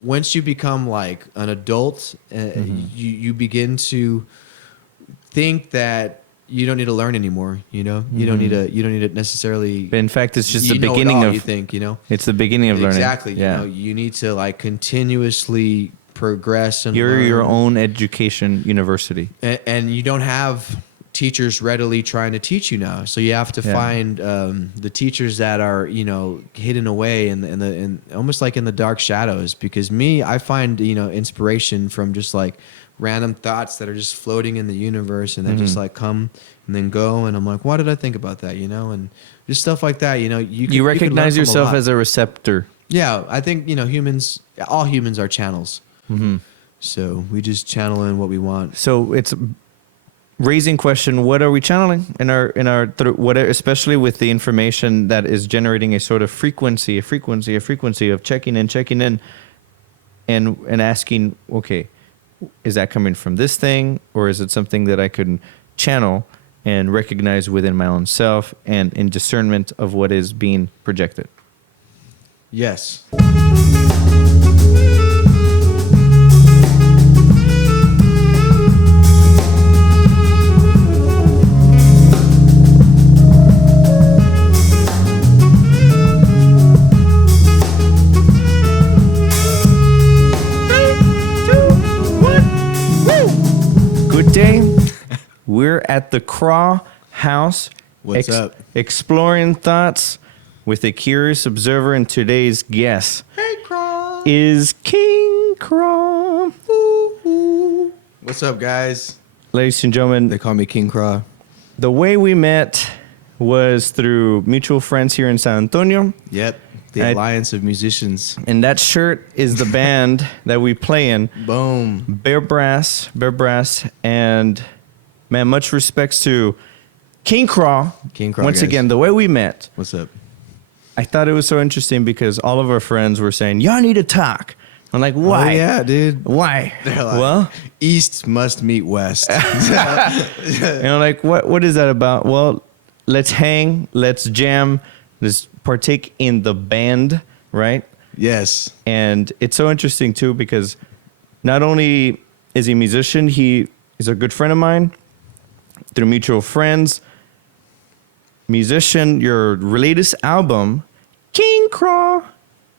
once you become like an adult, you begin to think that you don't need to learn anymore. You don't need to necessarily. But in fact, it's just the you know it beginning all, of. you think It's the beginning of learning. exactly. You need to like continuously progress and You're learn. your own education university. And you don't have teachers readily trying to teach you now, so you have to find the teachers that are hidden away in almost like in the dark shadows. Because I find inspiration from just like random thoughts that are just floating in the universe, and they just like come and then go, and I'm like, why did I think about that? And just stuff like that. You Recognize yourself as a receptor. Yeah, I think all humans are channels. So we just channel in what we want. So it's raising question: what are we channeling in our especially with the information that is generating a sort of frequency of checking in, and asking, okay, is that coming from this thing, or is it something that I could channel and recognize within my own self and in discernment of what is being projected? Yes. Good day. We're at the Kra house. What's up? Exploring thoughts with a curious observer, and today's guest is King Kra. What's up, guys? Ladies and gentlemen, They call me King Kra. the way we met was through mutual friends here in San Antonio. Yep. The Alliance of Musicians. And that shirt is the band that we play in. Boom. Bear Brass. And man, much respects to King Kra. King Kra, Once guys. again, the way we met, What's up? I thought it was so interesting because all of our friends were saying, y'all need to talk. I'm like, why? Oh, yeah, dude. Why? They're like, Well, East must meet West. and I'm like, what is that about? Well, let's hang, let's jam, let's partake in the band, right? Yes. And it's so interesting too because not only is he a musician, he is a good friend of mine through mutual friends. Musician, your latest album, King Kra.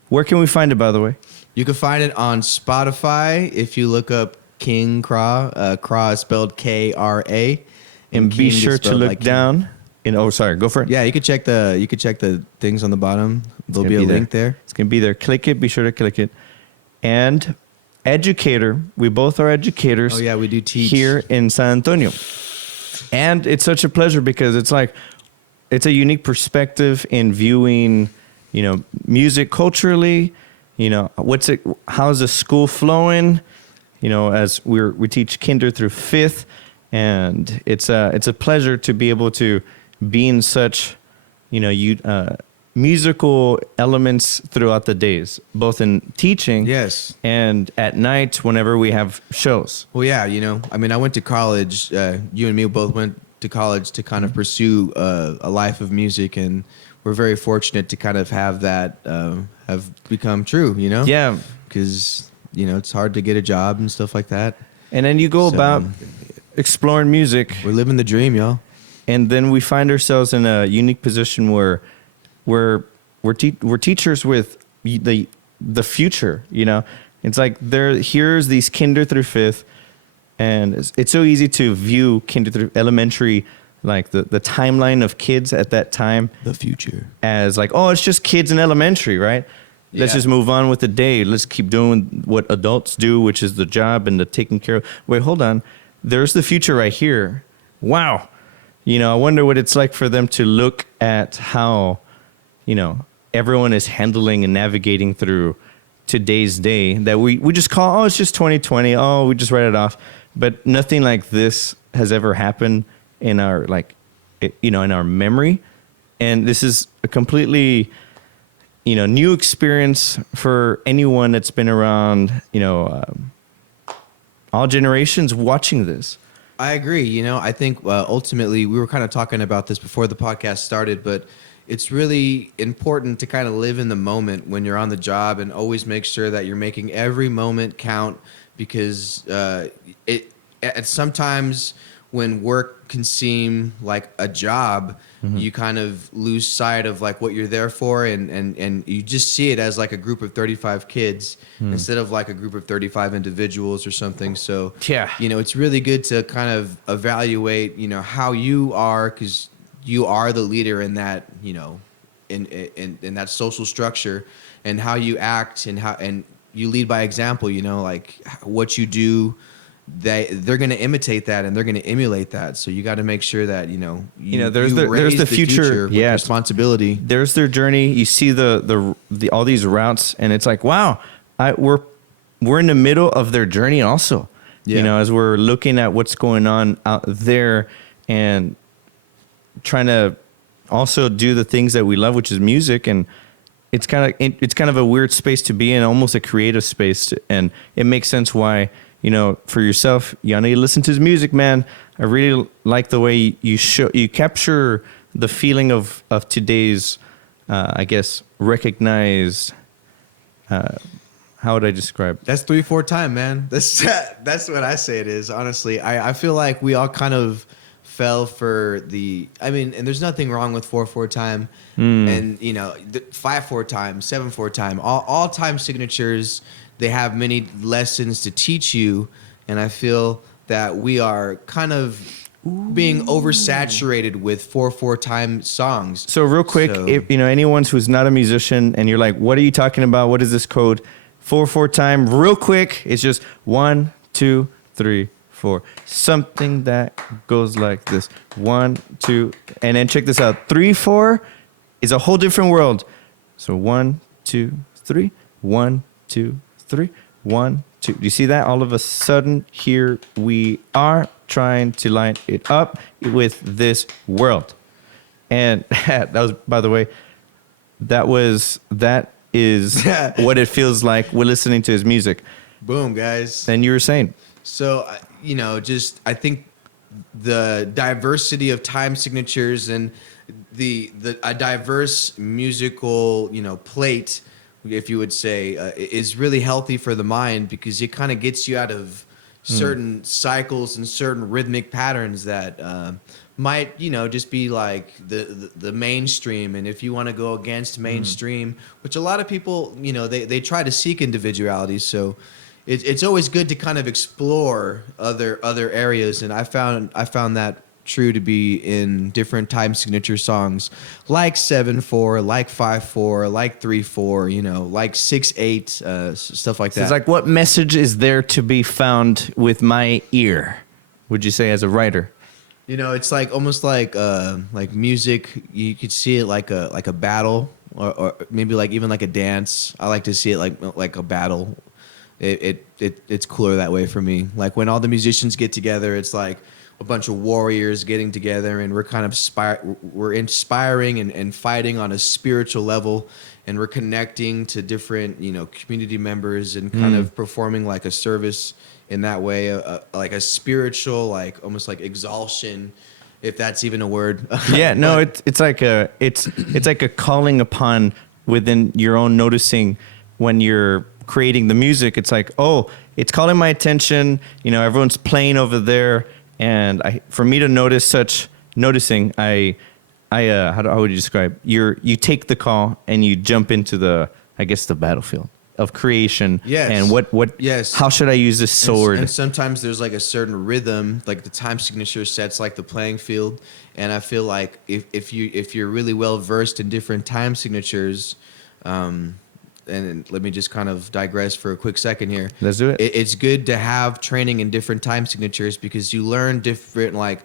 Where can we find it, by the way? You can find it on Spotify if you look up King Kra. Kra is spelled K-R-A. And be King is sure to spelled look like King. down. Go for it. Yeah, you could check the things on the bottom. There'll be a link there. It's gonna be there. Click it. Be sure to click it. And Educator. We both are educators. Oh yeah, we do teach here in San Antonio. And it's such a pleasure because it's a unique perspective in viewing, music culturally. How's the school flowing? As we teach kinder through fifth, and it's a pleasure to be able to be in such, musical elements throughout the days, both in teaching, Yes. and at night whenever we have shows. Well, yeah, I went to college. You and me both went to college to kind of pursue a life of music, and we're very fortunate to kind of have that have become true. Yeah. Because it's hard to get a job and stuff like that. And then you go So, about exploring music, We're living the dream, y'all. and then we find ourselves in a unique position where we're teachers with the future. It's like here's these kinder through fifth, and it's so easy to view kinder through elementary, like the timeline of kids at that time, The future. as like, oh, it's just kids in elementary, right? Let's Yeah. just move on with the day. Let's keep doing what adults do, which is the job and the taking care of. Wait, hold on. There's the future right here. Wow. I wonder what it's like for them to look at how, everyone is handling and navigating through today's day that we just call, oh, it's just 2020. Oh, we just write it off. But nothing like this has ever happened in our, in our memory. And this is a completely, new experience for anyone that's been around, all generations watching this. I agree. I think ultimately we were kind of talking about this before the podcast started, but it's really important to kind of live in the moment when you're on the job and always make sure that you're making every moment count because it at sometimes when work can seem like a job, you kind of lose sight of like what you're there for and you just see it as like a group of 35 kids instead of like a group of 35 individuals or something. So, Yeah. it's really good to kind of evaluate, how you are because you are the leader in that, in that social structure and how you act and you lead by example, like what you do they're going to imitate that and they're going to emulate that. So you got to make sure that there's the future. with Yeah, responsibility. there's their journey. You see the all these routes, and it's like, wow, we're in the middle of their journey also. Yeah. As we're looking at what's going on out there and trying to also do the things that we love, which is music. And it's kind of a weird space to be in, almost a creative space, and it makes sense why. For yourself, you need to listen to his music, man. I really like the way you capture the feeling of today's, I guess, recognized. How would I describe? That's 3/4 time, man. That's what I say it is. Honestly, I feel like we all kind of fell for and there's nothing wrong with 4/4 time, and 5/4 time, 7/4 time, all time signatures. They have many lessons to teach you, and I feel that we are kind of being oversaturated with 4/4 time songs. So real quick, if anyone who's not a musician and you're like, what are you talking about? What is this code? 4/4 time, real quick. It's just 1, 2, 3, 4. Something that goes like this. 1, 2, and then check this out. 3/4 is a whole different world. So 1, 2, 3, 1, 2, 3, 1, 2. Do you see that? All of a sudden, here we are trying to line it up with this world. And that was, by the way, that is what it feels like we're listening to his music. Boom, guys. And you were saying. So, I think the diversity of time signatures and a diverse musical, plate, if you would say, is really healthy for the mind because it kind of gets you out of certain cycles and certain rhythmic patterns that might, just be like the mainstream. And if you want to go against mainstream, which a lot of people, they try to seek individuality. So it's always good to kind of explore other areas. And I found that true to be in different time signature songs like 7/4, like 5/4, like 3/4, like 6/8, stuff like that. So it's like, what message is there to be found with my ear, would you say, as a writer? It's like almost like music. You could see it like a battle or maybe like even like a dance. I like to see it like a battle. It's cooler that way for me. Like when all the musicians get together, it's like a bunch of warriors getting together, and we're kind of we're inspiring and fighting on a spiritual level, and we're connecting to different community members and kind of performing like a service in that way, like a spiritual, like almost like exaltation, if that's even a word. Yeah, no, it's like a calling upon within your own noticing when you're creating the music. It's like, oh, it's calling my attention. Everyone's playing over there. And for me to noticing, how would you describe? You take the call and you jump into the battlefield of creation. Yes. And Yes. How should I use this sword? And sometimes there's like a certain rhythm, like the time signature sets like the playing field. And I feel like if you're really well versed in different time signatures, and let me just kind of digress for a quick second here. Let's do it. It's good to have training in different time signatures because you learn different like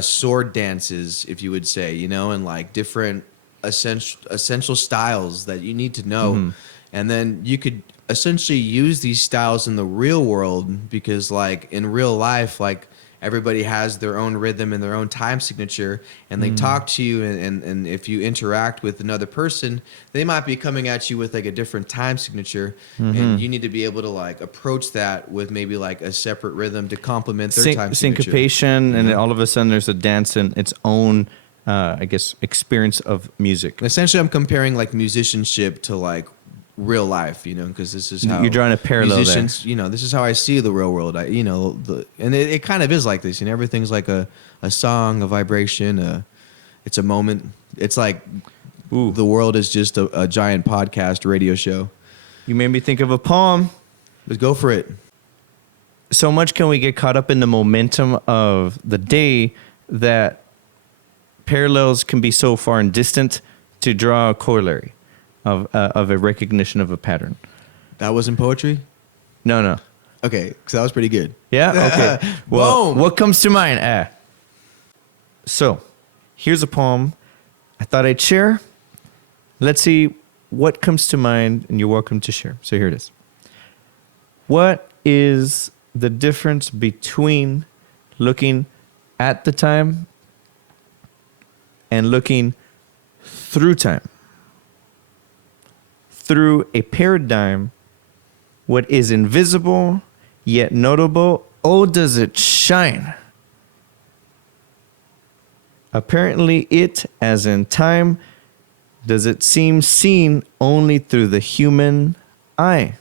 sword dances, if you would say, and like different essential styles that you need to know. And then you could essentially use these styles in the real world because like in real life, like everybody has their own rhythm and their own time signature, and they talk to you, and if you interact with another person, they might be coming at you with like a different time signature, and you need to be able to like approach that with maybe like a separate rhythm to complement their time signature. Syncopation, and all of a sudden there's a dance in its own I guess, experience of music. Essentially, I'm comparing like musicianship to like real life, because this is how You're drawing a parallel musicians, this is how I see the real world. And it kind of is like this. Everything's like a song, a vibration, it's a moment. It's like Ooh. the world is just a giant podcast radio show. You made me think of a poem. Let's go for it. So much can we get caught up in the momentum of the day that parallels can be so far and distant to draw a corollary of a recognition of a pattern. That wasn't poetry? No. Okay, because that was pretty good. Yeah? Okay. Well, Boom. what comes to mind? So, here's a poem I thought I'd share. Let's see what comes to mind, and you're welcome to share. So here it is. What is the difference between looking at the time and looking through time? Through a paradigm, what is invisible yet notable, oh, does it shine? Apparently it, as in time, does it seem seen only through the human eye?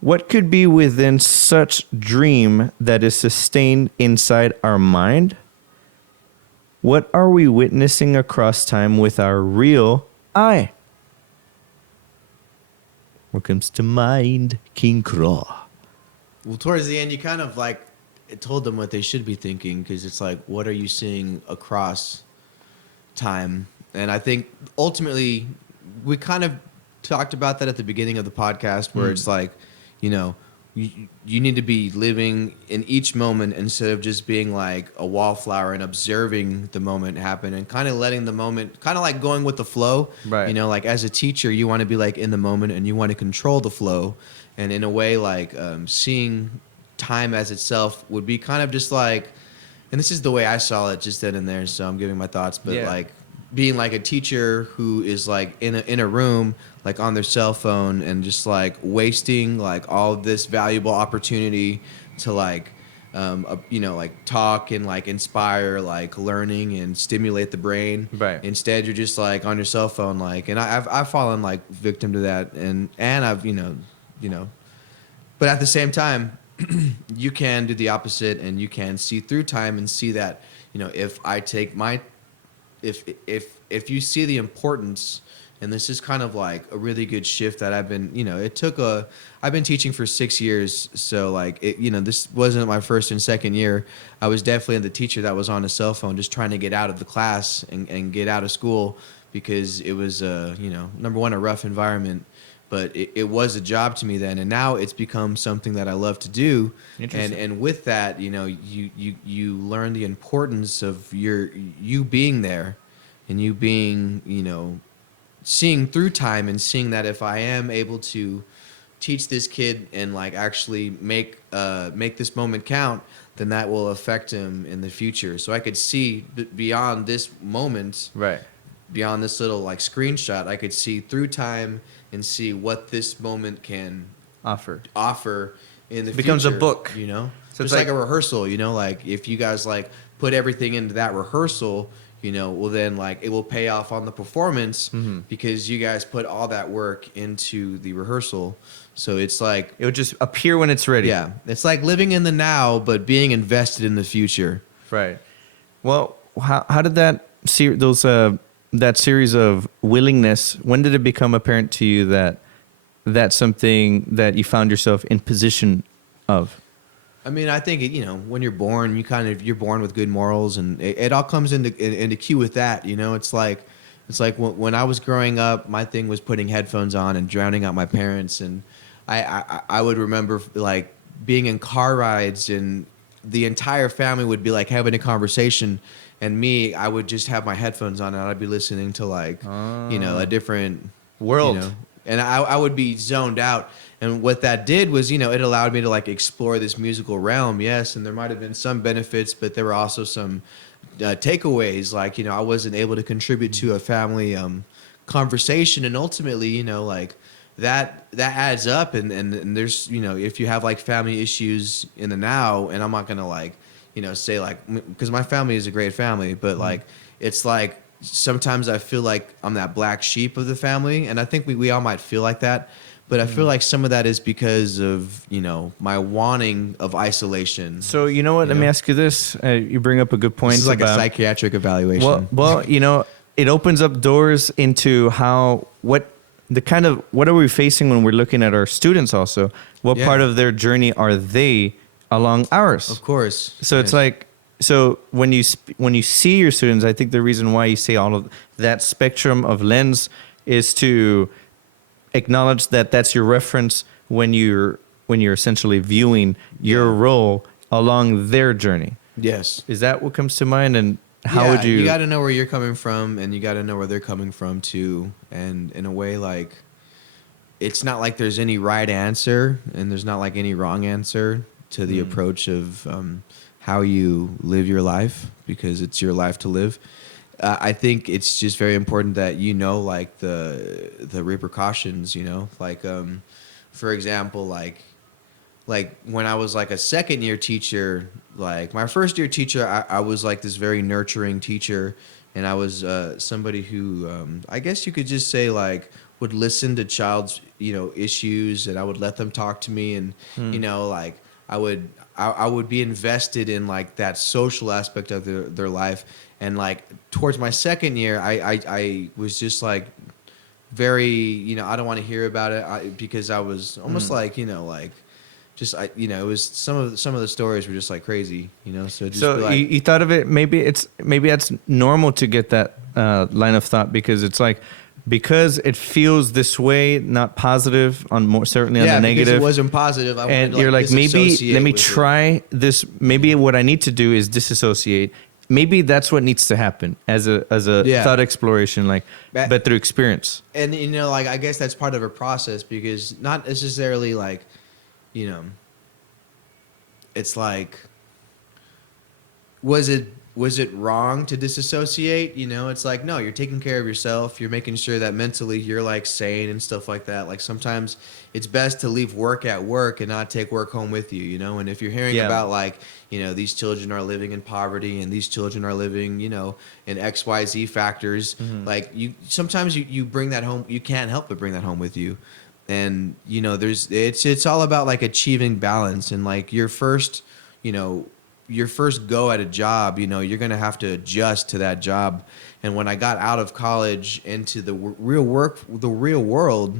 What could be within such dream that is sustained inside our mind? What are we witnessing across time with our real eye? What comes to mind, King Kra? Well, towards the end, you kind of like told them what they should be thinking, because it's like, what are you seeing across time? And I think ultimately, we kind of talked about that at the beginning of the podcast, where it's like, you need to be living in each moment instead of just being like a wallflower and observing the moment happen and kind of letting the moment, kind of like going with the flow. Right. Like as a teacher, you want to be like in the moment and you want to control the flow. And in a way, like seeing time as itself would be kind of just like, and this is the way I saw it just then and there, so I'm giving my thoughts, but like being like a teacher who is like in a room, like on their cell phone and just like wasting like all this valuable opportunity to like, like talk and like inspire, like learning and stimulate the brain. Right. Instead, you're just like on your cell phone, like, and I've fallen like victim to that, and I've but at the same time, you can do the opposite, and you can see through time and see that, if I take my, if you see the importance, and this is kind of like a really good shift that I've been, I've been teaching for 6 years. So like, this wasn't my first and second year. I was definitely the teacher that was on a cell phone, just trying to get out of the class and get out of school, because it was, number one, a rough environment, but it was a job to me then. And now it's become something that I love to do. And with that, you learn the importance of you being there, and you being, seeing through time, and seeing that if I am able to teach this kid and like actually make this moment count, then that will affect him in the future. So I could see beyond this moment, Right. beyond this little like screenshot, I could see through time and see what this moment can Offer. In the future. It becomes a book. So So it's it's like a rehearsal, like if you guys like put everything into that rehearsal, well then like it will pay off on the performance, because you guys put all that work into the rehearsal. So it's like, It would just appear when it's ready. yeah, it's like living in the now, but being invested in the future. Right. Well, how did that that series of willingness, when did it become apparent to you that that's something that you found yourself in position of? I mean, I think when you're born, you're born with good morals, and it all comes into cue with that. It's like when I was growing up, my thing was putting headphones on and drowning out my parents, and I would remember like being in car rides, and the entire family would be like having a conversation, and me, I would just have my headphones on and I'd be listening to like a different World. And I would be zoned out. And what that did was, it allowed me to like explore this musical realm, yes, and there might have been some benefits, but there were also some takeaways. Like, I wasn't able to contribute to a family conversation, and ultimately, like that adds up. And there's, if you have like family issues in the now, and I'm not gonna like, say like, because my family is a great family, but like, it's like sometimes I feel like I'm that black sheep of the family. And I think we all might feel like that. But I feel like some of that is because of, my wanting of isolation. So you know what? Let me ask you this. You bring up a good point. This is like about, a psychiatric evaluation. well, it opens up doors into what are we facing when we're looking at our students also? What part of their journey are they along ours? Of course. So it's like, so when you see your students, I think the reason why you say all of that spectrum of lens is to acknowledge that that's your reference when you're essentially viewing your role along their journey. Yes. Is that what comes to mind? And how would you? You got to know where you're coming from, and you got to know where they're coming from too. And in a way, like, it's not like there's any right answer, and there's not like any wrong answer to the approach of how you live your life, because it's your life to live. I think it's just very important that like the repercussions. Like for example, like when I was like a second year teacher, like my first year teacher, I was like this very nurturing teacher, and I was somebody who I guess you could just say like would listen to child's issues, and I would let them talk to me, and like I would be invested in like that social aspect of their life. And like towards my second year, I was just like very, I don't want to hear about it because I was almost like, like just, it was some of the stories were just like crazy, so just So like, you thought of it, maybe that's normal to get that line of thought, because it's like, because it feels this way, not positive certainly on the negative. because it wasn't positive. I And wanted to, you're like, maybe disassociate let me with it. try this. Maybe what I need to do is disassociate. Maybe that's what needs to happen as a thought exploration, like, but through experience. And like I guess that's part of a process, because not necessarily like, it's like, was it wrong to disassociate? It's like, no, you're taking care of yourself. You're making sure that mentally you're like sane and stuff like that. Like sometimes it's best to leave work at work and not take work home with you, And if you're hearing about like, these children are living in poverty, and these children are living, in XYZ factors, like sometimes you bring that home. You can't help but bring that home with you. And, it's all about like achieving balance, and like your first go at a job, you're going to have to adjust to that job. And when I got out of college into the real world,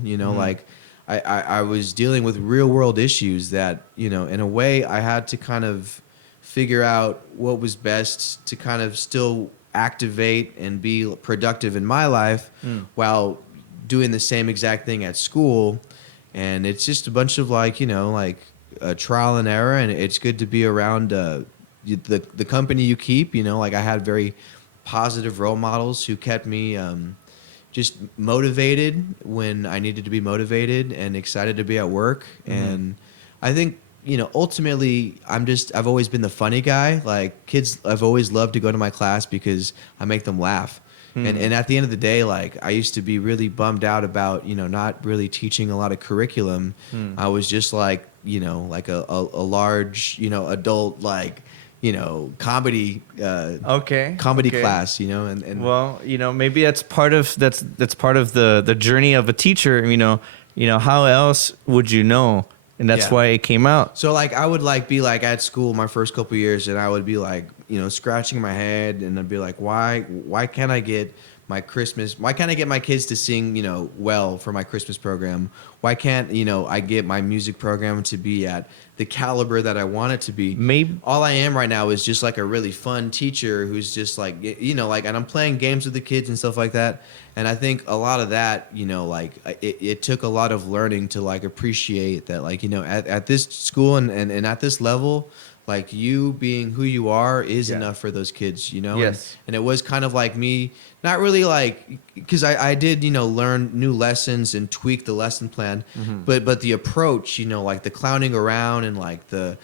like I was dealing with real world issues that, in a way I had to kind of figure out what was best to kind of still activate and be productive in my life while doing the same exact thing at school. And it's just a bunch of like, trial and error, and it's good to be around the company you keep. Like I had very positive role models who kept me just motivated when I needed to be motivated, and excited to be at work. And I think ultimately I've always been the funny guy. Like kids, I've always loved to go to my class because I make them laugh. And at the end of the day, like I used to be really bummed out about not really teaching a lot of curriculum. I was just like like a large adult like comedy comedy class, and well, maybe that's part of the journey of a teacher. How else would you know? And that's why it came out. So like I would like be like at school my first couple years, and I would be like scratching my head, and I'd be like, why can't I get my kids to sing well for my Christmas program? Why can't I get my music program to be at the caliber that I want it to be? Maybe all I am right now is just like a really fun teacher who's just like like, and I'm playing games with the kids and stuff like that. And I think a lot of that like it took a lot of learning to like appreciate that, like at this school and at this level, like you being who you are is enough for those kids, Yes. And it was kind of like me, not really like, because I did, learn new lessons and tweak the lesson plan, but the approach, like the clowning around and like the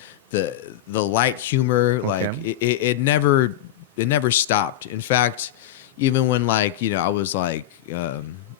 light humor, like it never stopped. In fact, even when like, I was like,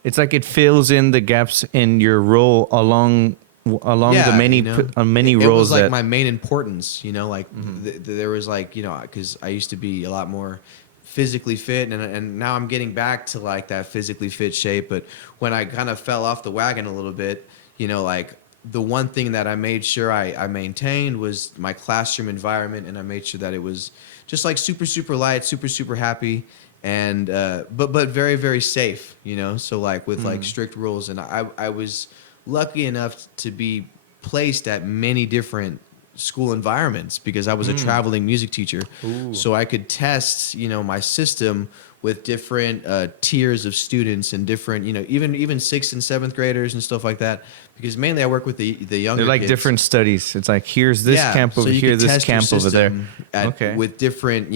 it's like it fills in the gaps in your role along along the Yeah, many many it roles was like that my main importance, like there was like, because I used to be a lot more physically fit, and now I'm getting back to like that physically fit shape. But when I kind of fell off the wagon a little bit, like the one thing that I made sure I maintained was my classroom environment, and I made sure that it was just like super, super light, super, super happy, and but very, very safe, so like with like strict rules. And I was lucky enough to be placed at many different school environments because I was a traveling music teacher. Ooh. So I could test, my system with different tiers of students and different, even sixth and seventh graders and stuff like that. Because mainly I work with the younger they're like kids. different studies. It's like here's this Yeah, camp so over you here, could this test your camp over there. system Okay. with different,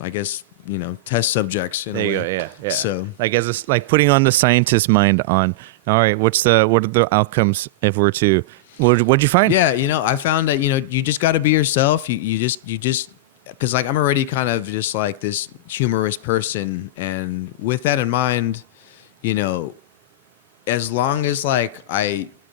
I guess, test subjects in There a you way. go. Yeah, yeah. So like like putting on the scientist's mind on. All right, what are the outcomes if we're to what'd you find? yeah, I found that you just got to be yourself. You just because like I'm already kind of just like this humorous person, and with that in mind, you know, as long as like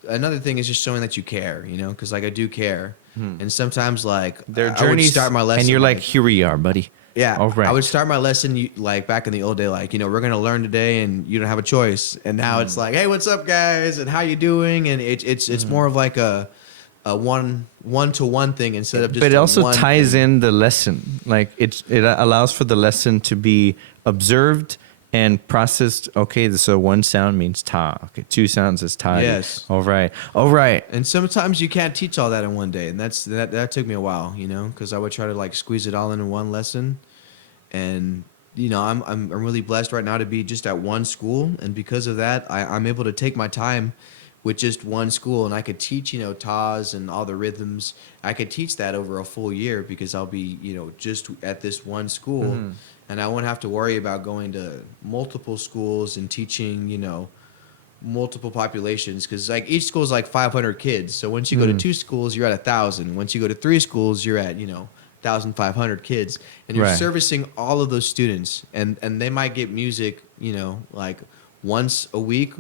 another thing is just showing that you care, because like I do care, and sometimes like Their I would journeys, start my lesson and you're like, like here we are, buddy. yeah, All right. I would start my lesson like back in the old day, like we're gonna learn today, and you don't have a choice. And now it's like, hey, what's up, guys, and how you doing? And it's more of like a one-to-one thing instead of just. But it a also one ties thing. in the lesson. Like it allows for the lesson to be observed and processed. Okay, so one sound means ta. Okay, two sounds is ta. Yes. All right. All right. And sometimes you can't teach all that in one day, and that took me a while, because I would try to like squeeze it all in one lesson, and I'm really blessed right now to be just at one school, and because of that, I'm able to take my time with just one school, and I could teach tas and all the rhythms. I could teach that over a full year because I'll be just at this one school, and I won't have to worry about going to multiple schools and teaching multiple populations, because like each school is like 500 kids. So once you go to two schools, you're at 1,000. Once you go to three schools, you're at 1,500 kids, and you're Right. servicing all of those students, and they might get music like once a week,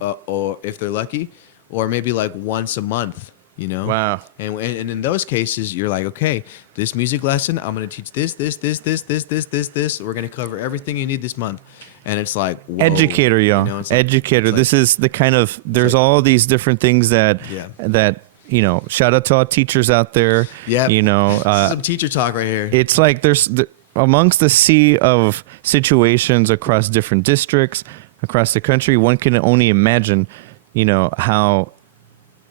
or if they're lucky, or maybe like once a month. Wow. And in those cases, you're like, okay, this music lesson, I'm gonna teach this. We're gonna cover everything you need this month, and it's like, whoa, Educator, y'all. it's like- Educator. it's like- This is the kind of there's all these different things that Yeah. that shout out to all teachers out there. Yep. You know, This is some teacher talk right here. it's like amongst the sea of situations across different districts across the country, one can only imagine, how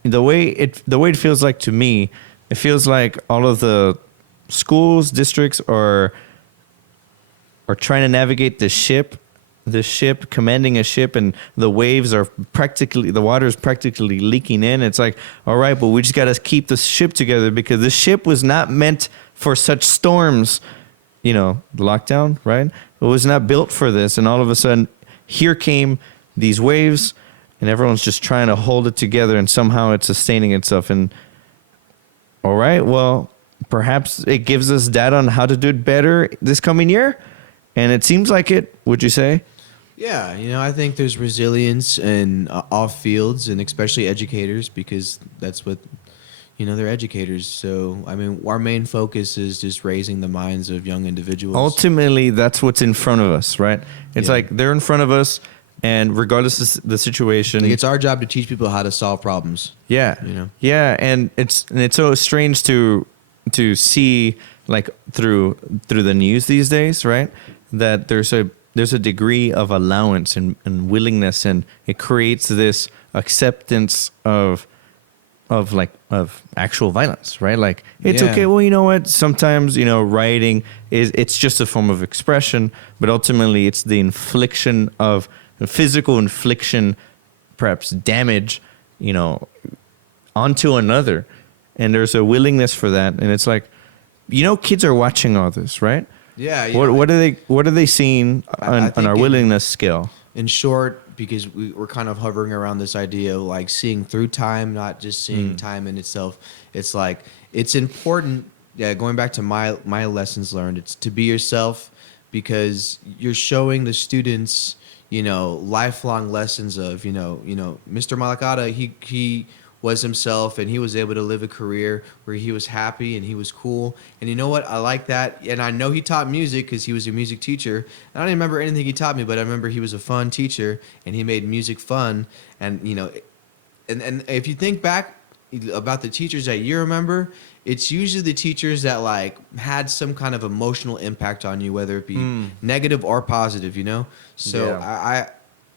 the way it feels like to me, it feels like all of the schools, districts are trying to navigate the ship, commanding a ship, and the water is practically leaking in. It's like, all right, but we just got to keep the ship together because the ship was not meant for such storms. The lockdown, right? It was not built for this. And all of a sudden, here came these waves, and everyone's just trying to hold it together, and somehow it's sustaining itself. And all right, well, perhaps it gives us data on how to do it better this coming year. And it seems like it, would you say? Yeah, I think there's resilience in all fields, and especially educators, because that's what, they're educators. So, I mean, our main focus is just raising the minds of young individuals. Ultimately, that's what's in front of us, right? It's Yeah. like they're in front of us, and regardless of the situation, Like, it's our job to teach people how to solve problems. yeah, yeah, and it's so strange to see, like through the news these days, right? That there's a degree of allowance and willingness, and it creates this acceptance of actual violence, right? Like it's Yeah. okay. Well, you know what? Sometimes rioting it's just a form of expression, but ultimately it's the infliction of physical infliction, perhaps damage, onto another, and there's a willingness for that, and it's like, kids are watching all this, right? Yeah. What are they seeing I on think our willingness scale? in short, because we're kind of hovering around this idea of like seeing through time, not just seeing time in itself. It's like, it's important. Yeah. Going back to my lessons learned, it's to be yourself, because you're showing the students, lifelong lessons of, Mr. Malakata, he was himself, and he was able to live a career where he was happy and he was cool. And you know what? I like that. And I know he taught music because he was a music teacher. I don't even remember anything he taught me, but I remember he was a fun teacher and he made music fun. And, you know, and if you think back about the teachers that you remember, it's usually the teachers that like had some kind of emotional impact on you, whether it be negative or positive, you know? So Yeah. I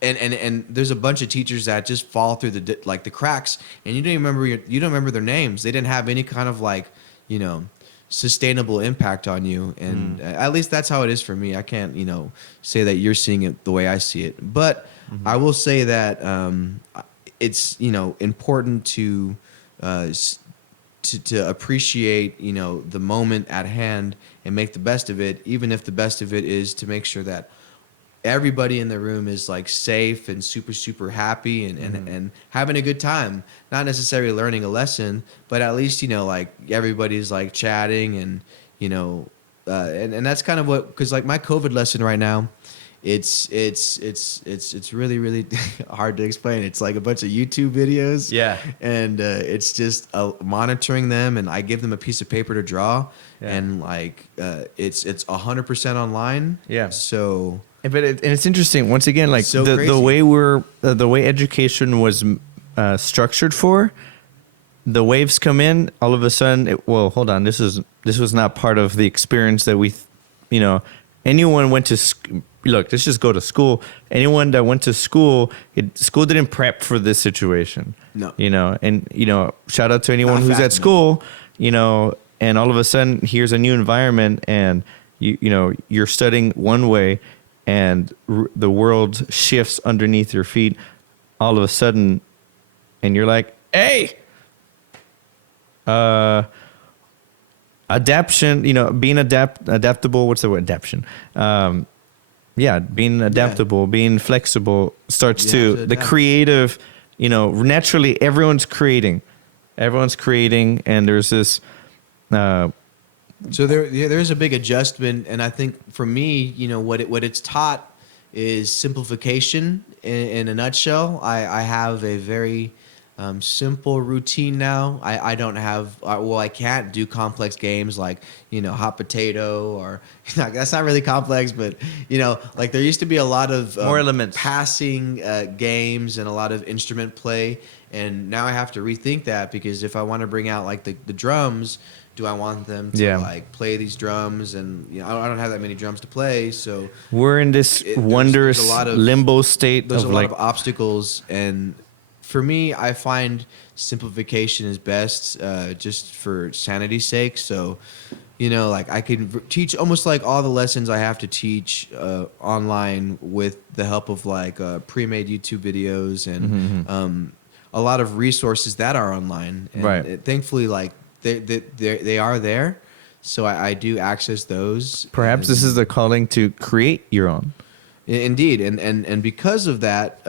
and there's a bunch of teachers that just fall through the cracks, and you don't even remember you don't remember their names. They didn't have any kind of like, you know, sustainable impact on you, and at least that's how it is for me. I can't, you know, say that you're seeing it the way I see it, but I will say that it's, you know, important to to appreciate, you know, the moment at hand and make the best of it, even if the best of it is to make sure that everybody in the room is like safe and super happy and having a good time, not necessarily learning a lesson, but at least, you know, like everybody's like chatting and, you know, and that's kind of what, because like my COVID lesson right now, it's really hard to explain. It's like a bunch of YouTube videos, Yeah. and it's just monitoring them, and I give them a piece of paper to draw, and like it's 100% online. Yeah. So But and it's interesting. Once again, like So the crazy. way the way education was structured for, the waves come in. All of a sudden, well, hold on. This was not part of the experience that we, you know, anyone went to. Look, let's just go to school. Anyone that went to school, school didn't prep for this situation. No. You know, and you know, shout out to anyone Not who's fast at enough. school. You know, and all of a sudden, here's a new environment, and you know, you're studying one way, and the world shifts underneath your feet all of a sudden, and you're like, hey, adaptation, you know, being adaptable, what's the word? Adaptation. Being adaptable, being flexible starts You to have to the adapt. creative, you know, naturally everyone's creating, and there's this, So there's a big adjustment, and I think for me, you know, what it's taught is simplification in a nutshell. I have a very simple routine now. I don't have I can't do complex games like, you know, hot potato or that's not really complex, but you know, like there used to be a lot of More elements. passing games and a lot of instrument play, and now I have to rethink that because if I want to bring out like the drums, do I want them to like play these drums? And you know, I don't have that many drums to play, so we're in this there's wondrous a lot of limbo state there's of a lot like, of obstacles, and for me, I find simplification is best, just for sanity's sake. So, you know, like I can teach almost like all the lessons I have to teach online with the help of like pre-made YouTube videos and a lot of resources that are online. And Right. thankfully, like they are there, so I do access those. perhaps this is the calling to create your own. Indeed, and because of that,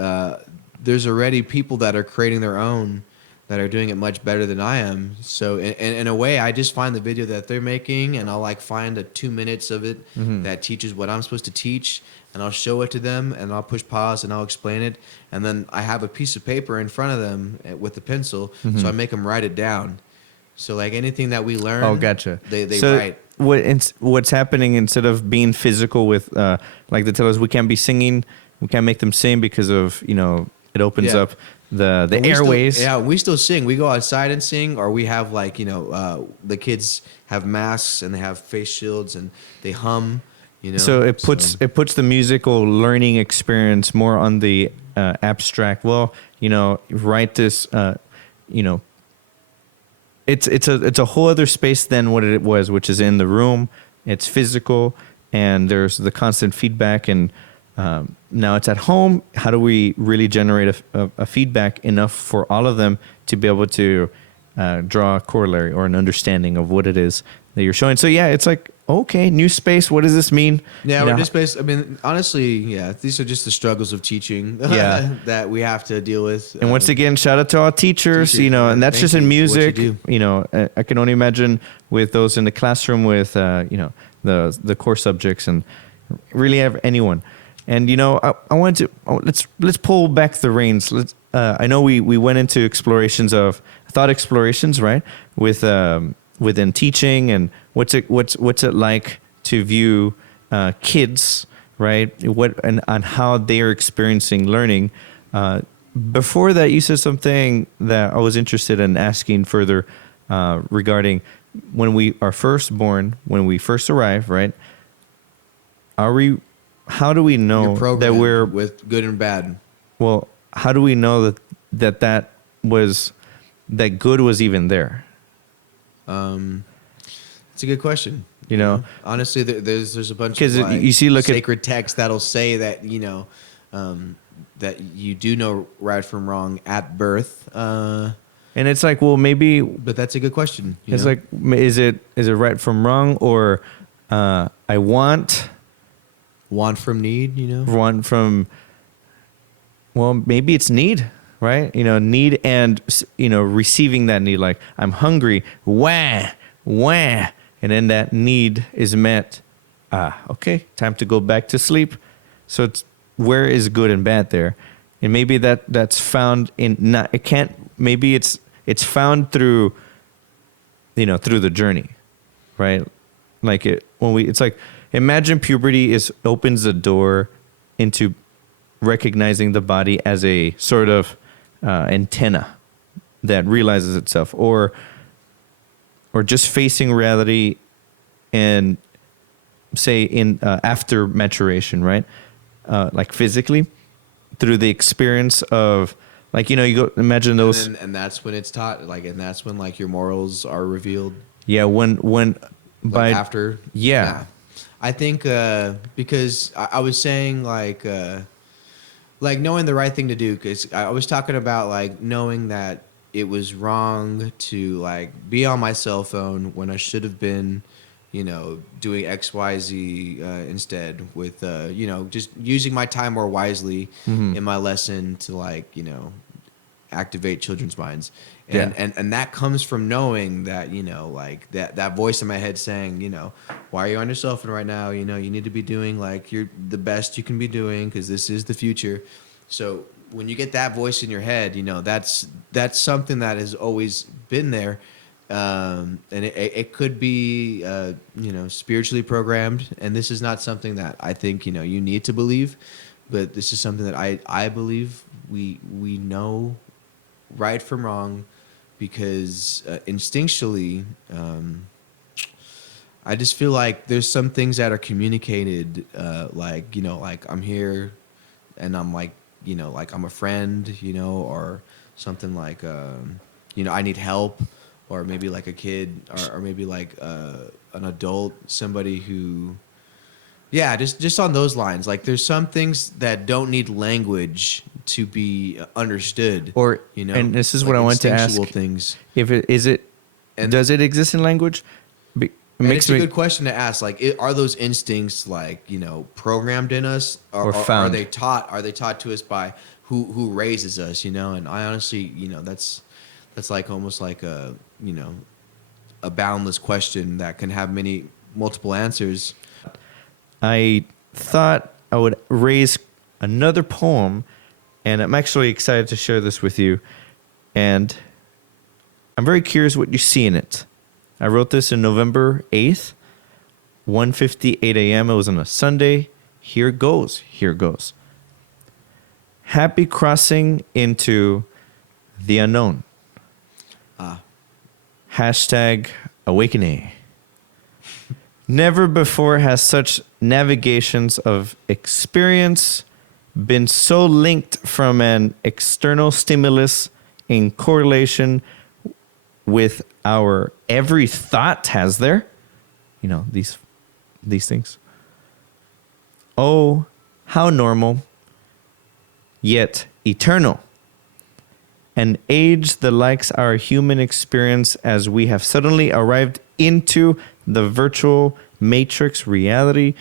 there's already people that are creating their own that are doing it much better than I am. So in a way, I just find the video that they're making, and I'll like find 2 minutes of it that teaches what I'm supposed to teach, and I'll show it to them, and I'll push pause, and I'll explain it, and then I have a piece of paper in front of them with a pencil, so I make them write it down. So like anything that we learn, Oh, gotcha. They so write. what's happening, instead of being physical with, like they tell us, we can't be singing, we can't make them sing because of, you know, it opens Yeah. up the But we airways. Still, we still sing. We go outside and sing, or we have like, you know, the kids have masks and they have face shields and they hum. You know, So it puts the musical learning experience more on the abstract. Well, you know, write this. You know, it's a whole other space than what it was, which is in the room. It's physical, and there's the constant feedback. And now it's at home. How do we really generate a feedback enough for all of them to be able to draw a corollary or an understanding of what it is that you're showing? So yeah, it's like, okay, new space. What does this mean? Yeah, You we're know, just based. I mean, honestly, yeah, these are just the struggles of teaching. Yeah. that we have to deal with. And once again, shout out to our teachers, you know, man. and that's Thank just in you for what you music. do. You know, I can only imagine with those in the classroom with, you know, the core subjects and really have anyone. And, you know, I want to, let's pull back the reins. I know we went into explorations of thought explorations, right? With within teaching and what's it like to view kids, right? What and on how they are experiencing learning. Before that, you said something that I was interested in asking further regarding when we are first born, when we first arrive, right? Are we? How do we You're know that programmed we're with good and bad. well? How do we know that was that good was even there? It's a good question. You know? Honestly, there's a bunch of 'Cause like you see, look at- sacred texts that'll say that that you do know right from wrong at birth. And it's like, well, maybe But that's a good question. it's like, is it right from wrong, or I want Want from need. from, well, maybe it's need, right? Need and receiving that need. Like, I'm hungry, wah, wah, and then that need is met. Okay, time to go back to sleep. So it's where is good and bad there, and maybe that's found in not. It can't. Maybe it's found through through the journey, right? Like it's like, imagine puberty opens the door into recognizing the body as a sort of antenna that realizes itself, or just facing reality, and say in after maturation, right? Like physically, through the experience of, like, you go imagine those. And that's when it's taught. Like, and that's when like your morals are revealed. Yeah, when Like by after. yeah. I think because I was saying like knowing the right thing to do, because I was talking about like knowing that it was wrong to like be on my cell phone when I should have been doing XYZ instead, with just using my time more wisely in my lesson to like activate children's minds. And, Yeah. and that comes from knowing that like that voice in my head saying why are you on your cell phone right now, you need to be doing like the best you can be doing, because this is the future. So when you get that voice in your head, that's something that has always been there. And it could be spiritually programmed, and this is not something that I think you need to believe, but this is something that I believe we know right from wrong, because instinctually, I just feel like there's some things that are communicated, like like I'm here, and I'm like like I'm a friend, or something like I need help, or maybe like a kid, or maybe like an adult, somebody who, yeah, just on those lines. Like there's some things that don't need language to be understood, Or and this is what I want to ask: instinctual things. if And does it exist in language? It And makes it's a me good question to ask. Like, are those instincts like programmed in us, Or or found. are they taught? Are they taught to us by who raises us? And I honestly, that's like almost like a boundless question that can have multiple answers. I thought I would raise another poem, and I'm actually excited to share this with you. And I'm very curious what you see in it. I wrote this in November 8th, 1:58 a.m. It was on a Sunday. Here goes. Here goes. Happy crossing into the unknown. Hashtag awakening. Never before has such navigations of experience been so linked from an external stimulus in correlation with our every thought has there. These things. Oh, how normal, yet eternal. An age the likes our human experience, as we have suddenly arrived into the virtual matrix reality,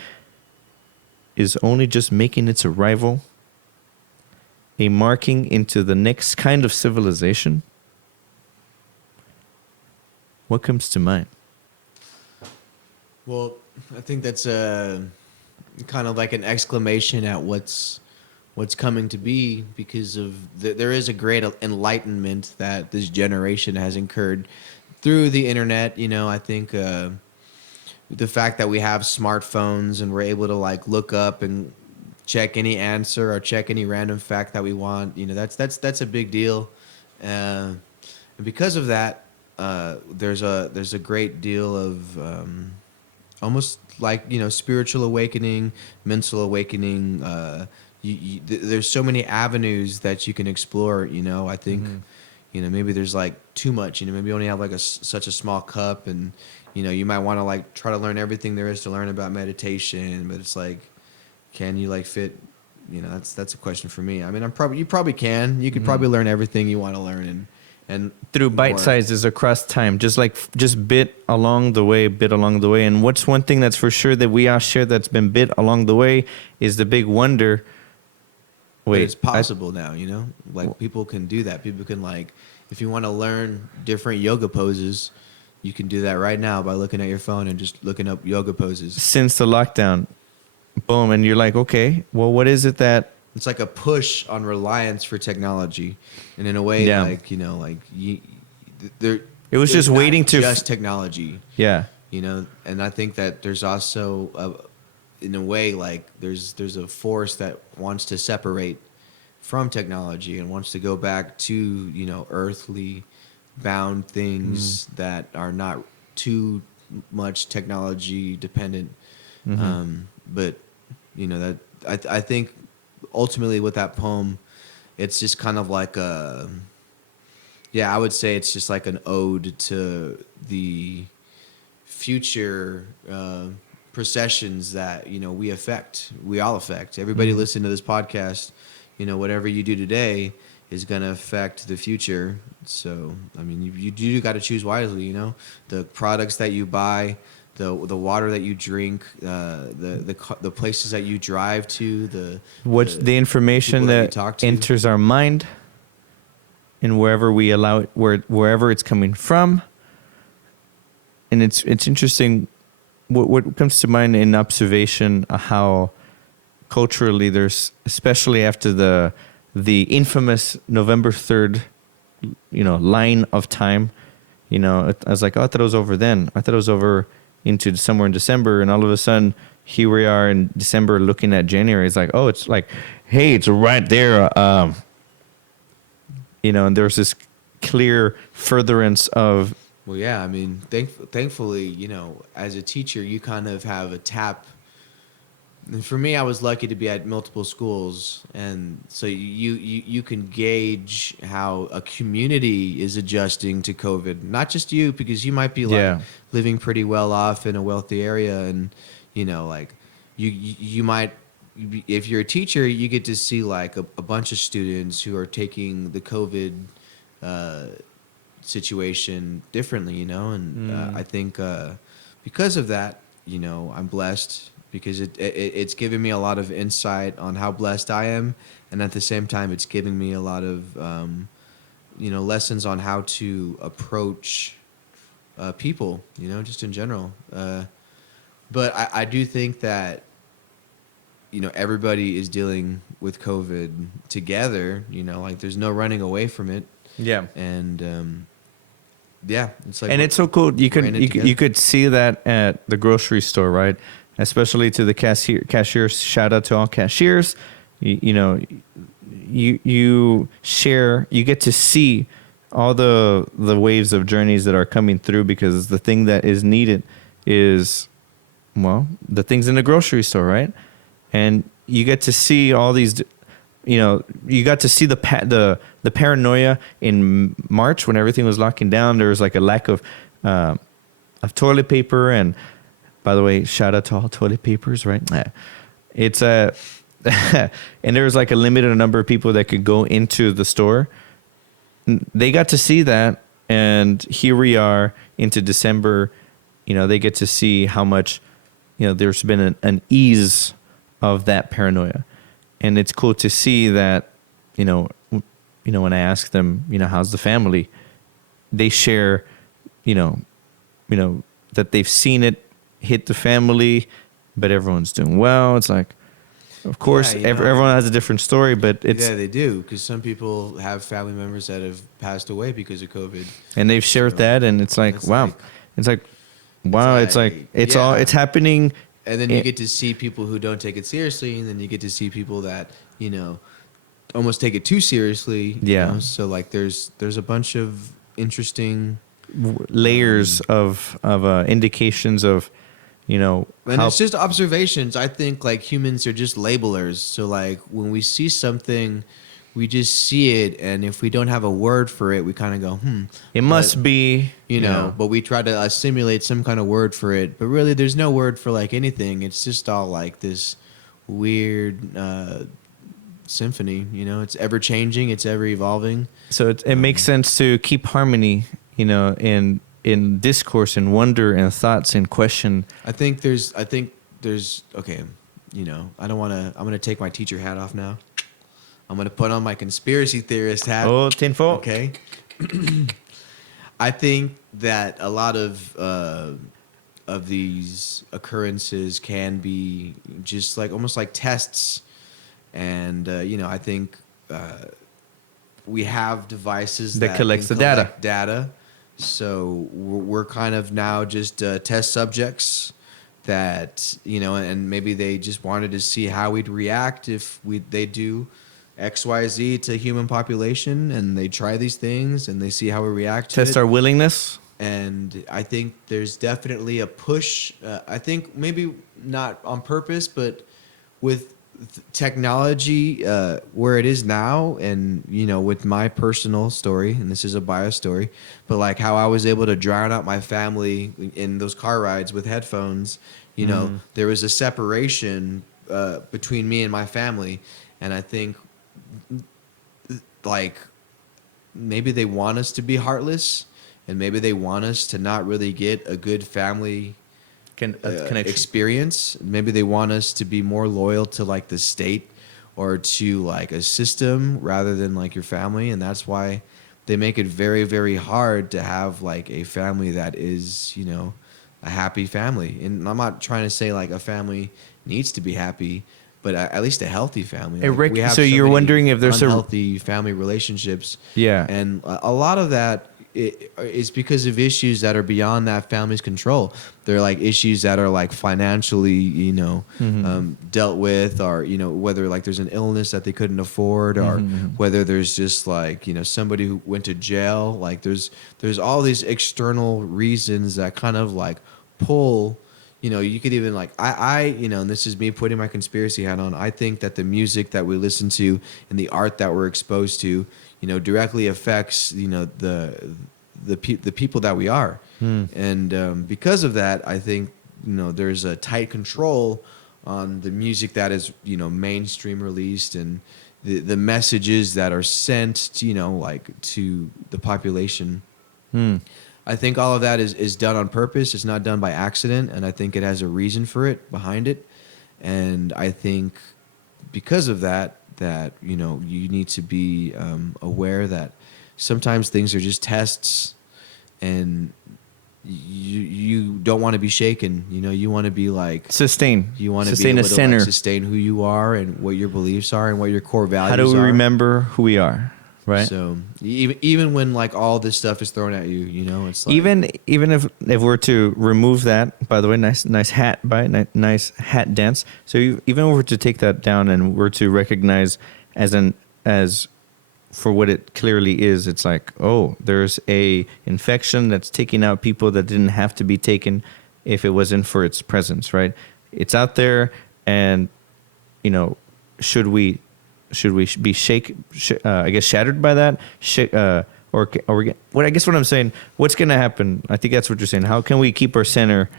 is only just making its arrival a marking into the next kind of civilization. What comes to mind? Well, I think that's kind of like an exclamation at what's what's coming to be because of there is a great enlightenment that this generation has incurred through the internet. I think the fact that we have smartphones and we're able to like look up and check any answer or check any random fact that we want, that's a big deal. And because of that, there's a great deal of almost like spiritual awakening, mental awakening. There's so many avenues that you can explore. I think maybe there's like too much. Maybe you only have like such a small cup, and you might want to like try to learn everything there is to learn about meditation, but it's like, can you like fit? That's a question for me. I mean, you probably can. You could probably learn everything you want to learn, and through bite more. sizes across time, just bit along the way. And what's one thing that's for sure that we all share that's been bit along the way is the big wonder. But it's possible now, like people can do that. People can like, if you want to learn different yoga poses, you can do that right now by looking at your phone and just looking up yoga poses. Since the lockdown, boom, and you're like, okay, well, what is it that? It's like a push on reliance for technology, and in a way, like there. It was just waiting to just technology. Yeah. And I think that there's also in a way, like there's a force that wants to separate from technology and wants to go back to earthly bound things that are not too much technology dependent. But that I think ultimately with that poem, it's just kind of like I would say it's just like an ode to the future processions that we all affect. Everybody listening to this podcast, whatever you do today is going to affect the future. So I mean, you do got to choose wisely. The products that you buy, the water that you drink, the places that you drive to, the information that enters our mind, and wherever we allow it, wherever it's coming from. And it's interesting. What comes to mind in observation how culturally there's, especially after the infamous November 3rd, line of time, I was like, oh, I thought it was over then. I thought it was over into somewhere in December, and all of a sudden here we are in December looking at January. It's like, oh, it's like, hey, it's right there. And there's this clear furtherance of. Well, yeah, I mean, thankfully, as a teacher, you kind of have a tap. And for me, I was lucky to be at multiple schools, and so you can gauge how a community is adjusting to COVID. Not just you, because you might be living pretty well off in a wealthy area, and like you might, if you're a teacher, you get to see like a bunch of students who are taking the COVID situation differently, and I think because of that, I'm blessed. Because it's given me a lot of insight on how blessed I am, and at the same time, it's giving me a lot of lessons on how to approach people, just in general. But I do think that everybody is dealing with COVID together. Like there's no running away from it. Yeah. And it's like, and it's so cool. You could see that at the grocery store, right? Especially to the cashiers. Shout out to all cashiers. You share. You get to see all the waves of journeys that are coming through, because the thing that is needed is, well, the things in the grocery store, right? And you get to see all these. You got to see the paranoia in March when everything was locking down. There was like a lack of toilet paper, and by the way, shout out to all toilet papers, right? It's and there was like a limited number of people that could go into the store. They got to see that, and here we are into December. They get to see how much, there's been an ease of that paranoia. And it's cool to see that, when I ask them, how's the family, they share, that they've seen it hit the family, but everyone's doing well. It's like, Of course, Yeah, you know, everyone has a different story, but it's yeah, they do, because some people have family members that have passed away because of COVID. and they've shared So, that, and it's and like wow, it's like it's wow, it's like it's all yeah. it's happening. And then you i- get to see people who don't take it seriously, and then you get to see people that, you know, almost take it too seriously. You Yeah. know, so like there's a bunch of interesting, Layers of indications of, and how it's just observations. I think like humans are just labelers. So like when we see something, we just see it, and if we don't have a word for it, we kind of go, it But, must be. you know, but we try to assimilate some kind of word for it. But really, there's no word for like anything. It's just all like this weird symphony. You know, it's ever changing. It's ever evolving. So it makes sense to keep harmony, in discourse and wonder and thoughts and question. I think there's okay. You know, I don't want to. I'm gonna take my teacher hat off now. I'm gonna put on my conspiracy theorist hat. Oh, tinfoil. Okay. I think that a lot of these occurrences can be just like almost like tests, and you know, I think we have devices That collects can the data. collect data. So we're kind of now just test subjects that, you know, and maybe they just wanted to see how we'd react if they do XYZ to human population, and they try these things and they see how we react to Test it. our willingness. And I think there's definitely a push. I think maybe not on purpose, but with technology where it is now, and you know, with my personal story, and this is a biased story, but like how I was able to drown out my family in those car rides with headphones. You know, there was a separation between me and my family, and I think like maybe they want us to be heartless, and maybe they want us to not really get a good family Connection. experience. Maybe they want us to be more loyal to like the state or to like a system rather than like your family, and that's why they make it very, very hard to have like a family that is, you know, a happy family. And I'm not trying to say like a family needs to be happy, but at least a healthy family. Like, we have so you're many wondering if there's unhealthy family relationships. Yeah. And a lot of that is because of issues that are beyond that family's control. They're like issues that are like financially, you know, dealt with, or, you know, whether like there's an illness that they couldn't afford, or whether there's just like, you know, somebody who went to jail. Like there's all these external reasons that kind of like pull. You know, you could even like you know, and this is me putting my conspiracy hat on. I think that the music that we listen to and the art that we're exposed to, you know, directly affects, you know, the people that we are. And because of that, I think, you know, there's a tight control on the music that is, you know, mainstream released, and the messages that are sent to, you know, like to the population. I think all of that is done on purpose. It's not done by accident, and I think it has a reason for it behind it. And I think because of that, you know, you need to be aware that sometimes things are just tests, and you don't want to be shaken. You know, you want to be like sustain. you want to be sustain able a to center. like sustain who you are and what your beliefs are and what your core values How do we are. remember who we are? Right. So even when like all this stuff is thrown at you, you know, it's like Even if we're to remove that, by the way, nice hat, nice hat dance. So even if we're to take that down and we're to recognize as for what it clearly is, it's like, oh, there's a infection that's taking out people that didn't have to be taken if it wasn't for its presence, right? It's out there, and you know, should we be I guess shattered by that? What I guess what I'm saying, what's going to happen? I think that's what you're saying. How can we keep our center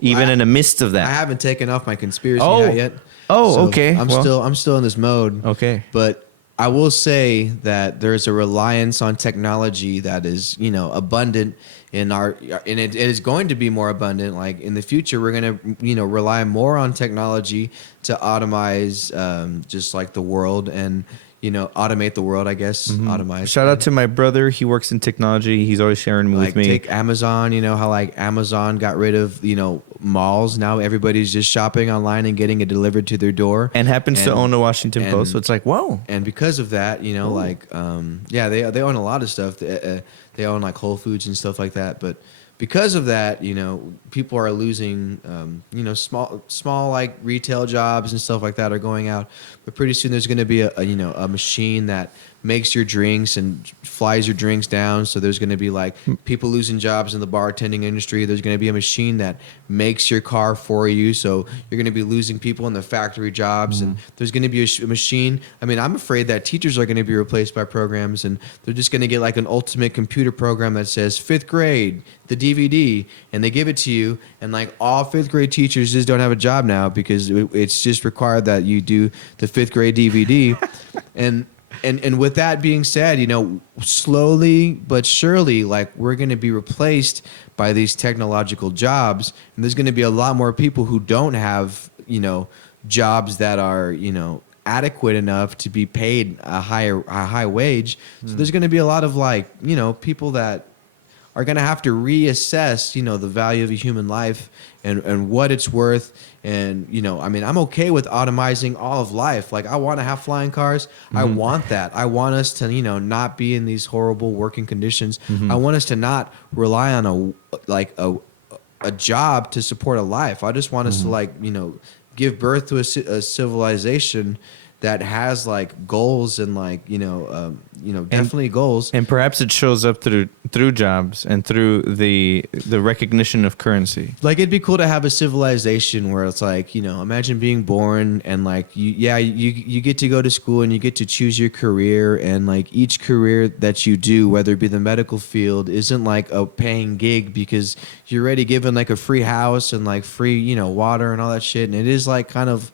even in the midst of that? I haven't taken off my conspiracy Oh. hat yet. Oh, So okay. I'm still in this mode. Okay. But I will say that there's a reliance on technology that is, you know, abundant and it is going to be more abundant. Like in the future, we're going to, you know, rely more on technology to automize just like the world, and, you know, automate the world, I guess. Automize. Shout out to my brother. He works in technology. He's always sharing like with me. take Amazon, you know how like Amazon got rid of, you know, malls. Now everybody's just shopping online and getting it delivered to their door. And happens to own the Washington Post, so it's like, whoa. And because of that, you know, like, they own a lot of stuff. They own like Whole Foods and stuff like that. But because of that, you know, people are losing, you know, small like retail jobs and stuff like that are going out. But pretty soon there's going to be a machine that makes your drinks and flies your drinks down. So there's going to be like people losing jobs in the bartending industry. There's going to be a machine that makes your car for you. So you're going to be losing people in the factory jobs. And there's going to be a machine. I mean, I'm afraid that teachers are going to be replaced by programs, and they're just going to get like an ultimate computer program that says 5th grade, the DVD, and they give it to you. And like all 5th grade teachers just don't have a job now because it's just required that you do the 5th grade DVD. And with that being said, you know, slowly but surely, like we're going to be replaced by these technological jobs, and there's going to be a lot more people who don't have, you know, jobs that are, you know, adequate enough to be paid a high wage. So there's going to be a lot of like, you know, people that are going to have to reassess, you know, the value of a human life and what it's worth. And, you know, I mean, I'm okay with automizing all of life. Like, I want to have flying cars. I want that. I want us to, you know, not be in these horrible working conditions. I want us to not rely on a job to support a life. I just want us to, like, you know, give birth to a civilization that has like goals and like, you know, definitely goals. And perhaps it shows up through jobs and through the recognition of currency. Like, it'd be cool to have a civilization where it's like, you know, imagine being born and like you get to go to school and you get to choose your career, and like each career that you do, whether it be the medical field, isn't like a paying gig because you're already given like a free house and like free, you know, water and all that shit. And it is like kind of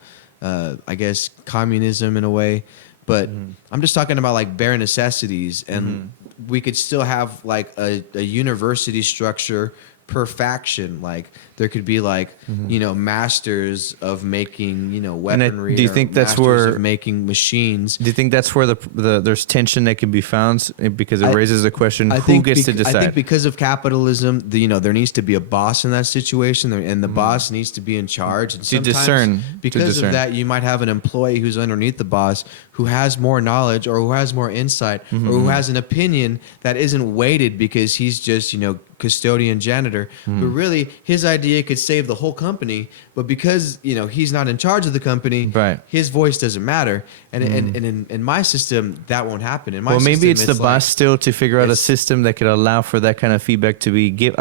I guess communism in a way, but I'm just talking about like bare necessities, and we could still have like a university structure per faction. Like there could be like, you know, masters of making, you know, weaponry. Do you think that's where of making machines? Do you think that's where there's tension that can be found, because it raises the question, who gets to decide? I think because of capitalism, you know, there needs to be a boss in that situation, and the boss needs to be in charge. And to sometimes discern. Because of that, you might have an employee who's underneath the boss who has more knowledge or who has more insight or who has an opinion that isn't weighted because he's just, you know, custodian janitor, but really his idea could save the whole company, but because, you know, he's not in charge of the company, right, his voice doesn't matter. And in my system, that won't happen. In my maybe system, it's the boss still to figure out a system that could allow for that kind of feedback to be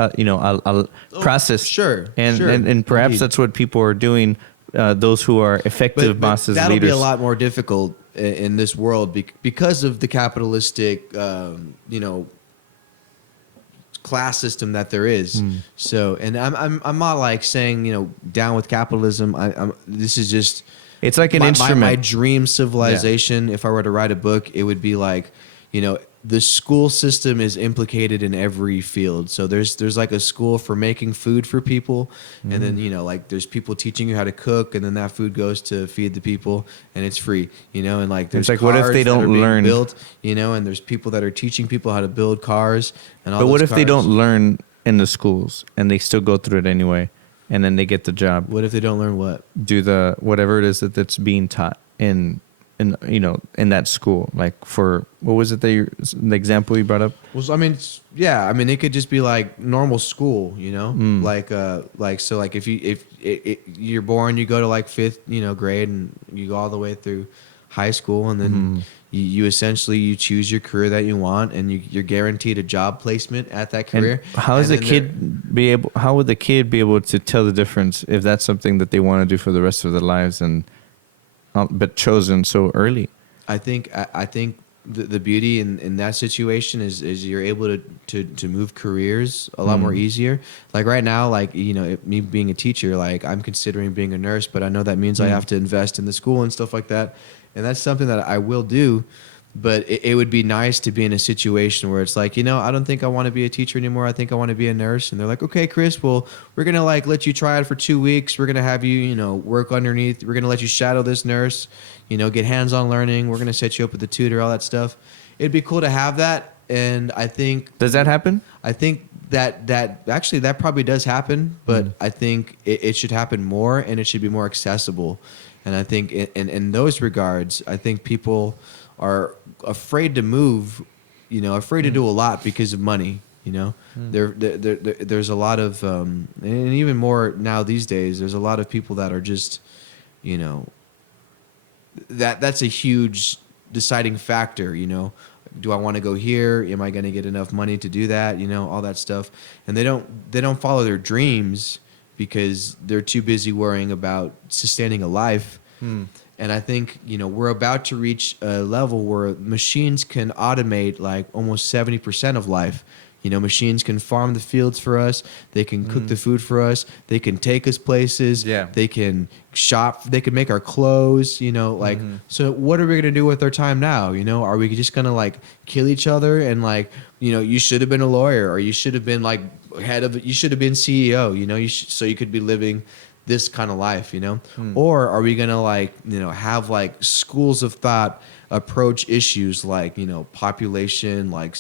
processed. Sure, and perhaps indeed. That's what people are doing. Those who are effective bosses, that'll leaders. be a lot more difficult in this world because of the capitalistic, you know, class system that there is. So, and I'm not like saying, you know, down with capitalism. This is just, it's like an instrument. My dream civilization. If I were to write a book, it would be like, you know, the school system is implicated in every field. So there's like a school for making food for people, and then, you know, like there's people teaching you how to cook, and then that food goes to feed the people, and it's free, you know. And like there's like, what if they don't learn? Built, you know, and there's people that are teaching people how to build cars and all. But what if they don't learn in the schools and they still go through it anyway, and then they get the job? What if they don't learn what? Do the whatever it is that's being taught in you know, in that school? Like, for what was it the example you brought up? Well, I mean, it could just be like normal school, you know, like so like if you're born, you go to like 5th, you know, grade, and you go all the way through high school, and then you essentially you choose your career that you want, and you're guaranteed a job placement at that career. And how would the kid be able to tell the difference if that's something that they want to do for the rest of their lives, and but chosen so early? I think the beauty in that situation is you're able to move careers a lot more easier. Like right now, like, you know, me being a teacher, like I'm considering being a nurse, but I know that means I have to invest in the school and stuff like that, and that's something that I will do. But it would be nice to be in a situation where it's like, you know, I don't think I want to be a teacher anymore. I think I want to be a nurse. And they're like, okay, Chris, well, we're going to like let you try it for 2 weeks. We're going to have you, you know, work underneath. We're going to let you shadow this nurse, you know, get hands-on learning. We're going to set you up with a tutor, all that stuff. it'd be cool to have that. And I think, Does that happen? I think that actually that probably does happen, but I think it should happen more, and it should be more accessible. And I think in those regards, I think people are afraid to move, afraid to do a lot because of money. There's a lot of, and even more now these days, there's a lot of people that are just, you know, that's a huge deciding factor. Do I want to go here? Am I going to get enough money to do that? All that stuff. And they don't follow their dreams because they're too busy worrying about sustaining a life. And I think, we're about to reach a level where machines can automate like almost 70% of life. Machines can farm the fields for us. They can cook the food for us. They can take us places. Yeah. They can shop. They can make our clothes, so what are we going to do with our time now? Are we just going to like kill each other and like, you should have been a lawyer, or you should have been like you should have been CEO, so you could be living this kind of life, or are we going to like, have like schools of thought approach issues like, population, like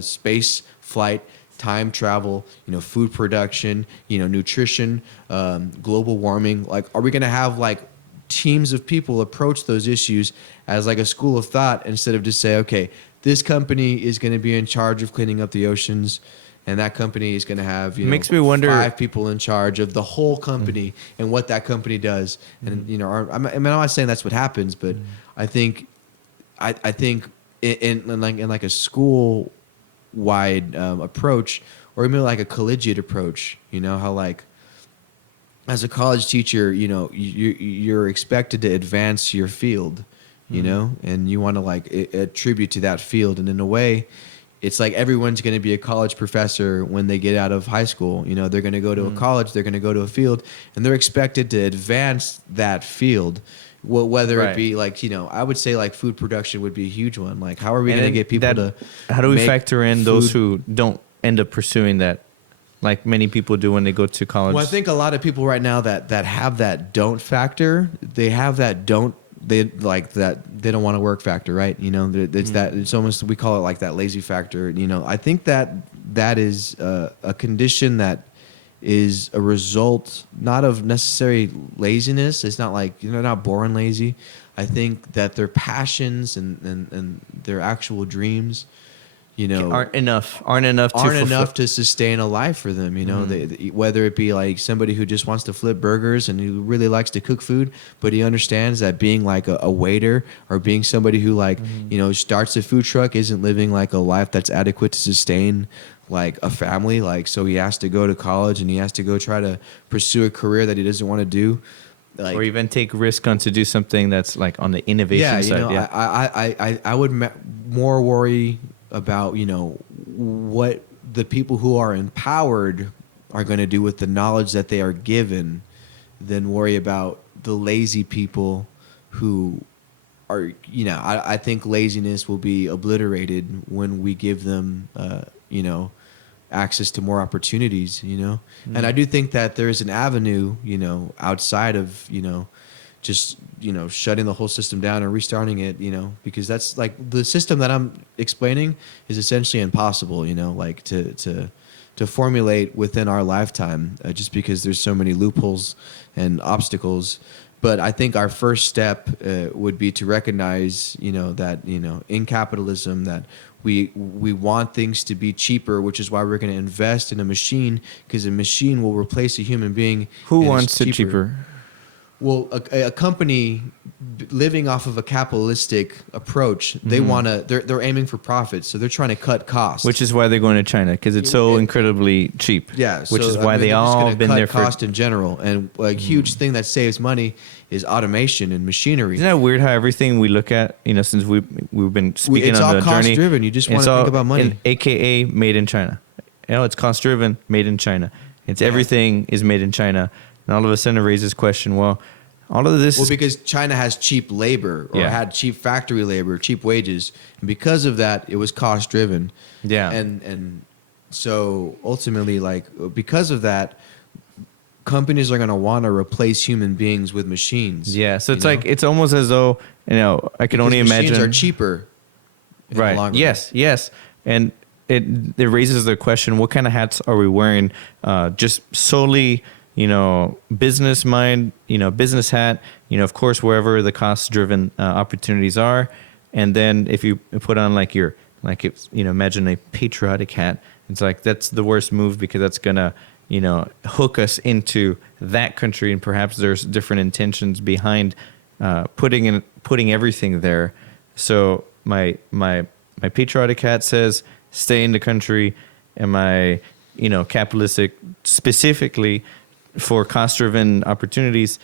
space flight, time travel, food production, nutrition, global warming. Like, are we going to have like teams of people approach those issues as like a school of thought instead of just say, okay, this company is going to be in charge of cleaning up the oceans, and that company is going to have, Makes me wonder, 5 people in charge of the whole company and what that company does. And, I'm not saying that's what happens, but I think in like a school wide approach, or even like a collegiate approach, how like as a college teacher, you're expected to advance your field, and you want to like attribute to that field. And in a way, it's like everyone's going to be a college professor when they get out of high school. They're going to go to a college, they're going to go to a field, and they're expected to advance that field. Well, whether it be like, I would say like food production would be a huge one. Like, how are we going to get people to? How do we factor in those who don't end up pursuing that, like many people do when they go to college? Well, I think a lot of people right now that have that don't factor, they have that don't. They like that they don't want to work factor, right? It's that, it's almost, we call it like that lazy factor. I think that is a condition that is a result not of necessary laziness. It's not like they're not born lazy. I think that their passions and their actual dreams, aren't enough to sustain a life for them. Whether it be like somebody who just wants to flip burgers and who really likes to cook food, but he understands that being like a waiter, or being somebody who like starts a food truck, isn't living like a life that's adequate to sustain like a family. Like, so he has to go to college and he has to go try to pursue a career that he doesn't want to do. Like, or even take risk on to do something that's like on the innovation side. I would more worry about what the people who are empowered are going to do with the knowledge that they are given, than worry about the lazy people who are, I think laziness will be obliterated when we give them access to more opportunities. And I do think that there is an avenue outside of just shutting the whole system down and restarting it, because that's like the system that I'm explaining is essentially impossible, like to formulate within our lifetime, just because there's so many loopholes and obstacles. But I think our first step would be to recognize, that in capitalism that we want things to be cheaper, which is why we're going to invest in a machine, because a machine will replace a human being. Who wants it cheaper? Well, a company living off of a capitalistic approach, they they're aiming for profits, so they're trying to cut costs. Which is why they're going to China, because it's so incredibly cheap. Yeah, which is why they all been there for cost in general. And a huge thing that saves money is automation and machinery. Isn't that weird how everything we look at, since we've been speaking on the journey, it's all cost driven. You just want to think about money. AKA made in China. It's cost driven, made in China. It's everything is made in China. And all of a sudden it raises question, well, all of this... Well, because China has cheap labor, or had cheap factory labor, cheap wages. And because of that, it was cost-driven. Yeah. And so ultimately, like, because of that, companies are going to want to replace human beings with machines. Yeah, so it's like, it's almost as though, I can only imagine... machines are cheaper. in the Right. long run. Yes. And it raises the question: what kind of hats are we wearing? Just solely, business mind, business hat. Of course, wherever the cost-driven opportunities are, and then if you put on imagine a patriotic hat. It's like that's the worst move because that's gonna hook us into that country, and perhaps there's different intentions behind putting everything there. So my patriotic hat says stay in the country, and my capitalistic specifically for cost driven opportunities,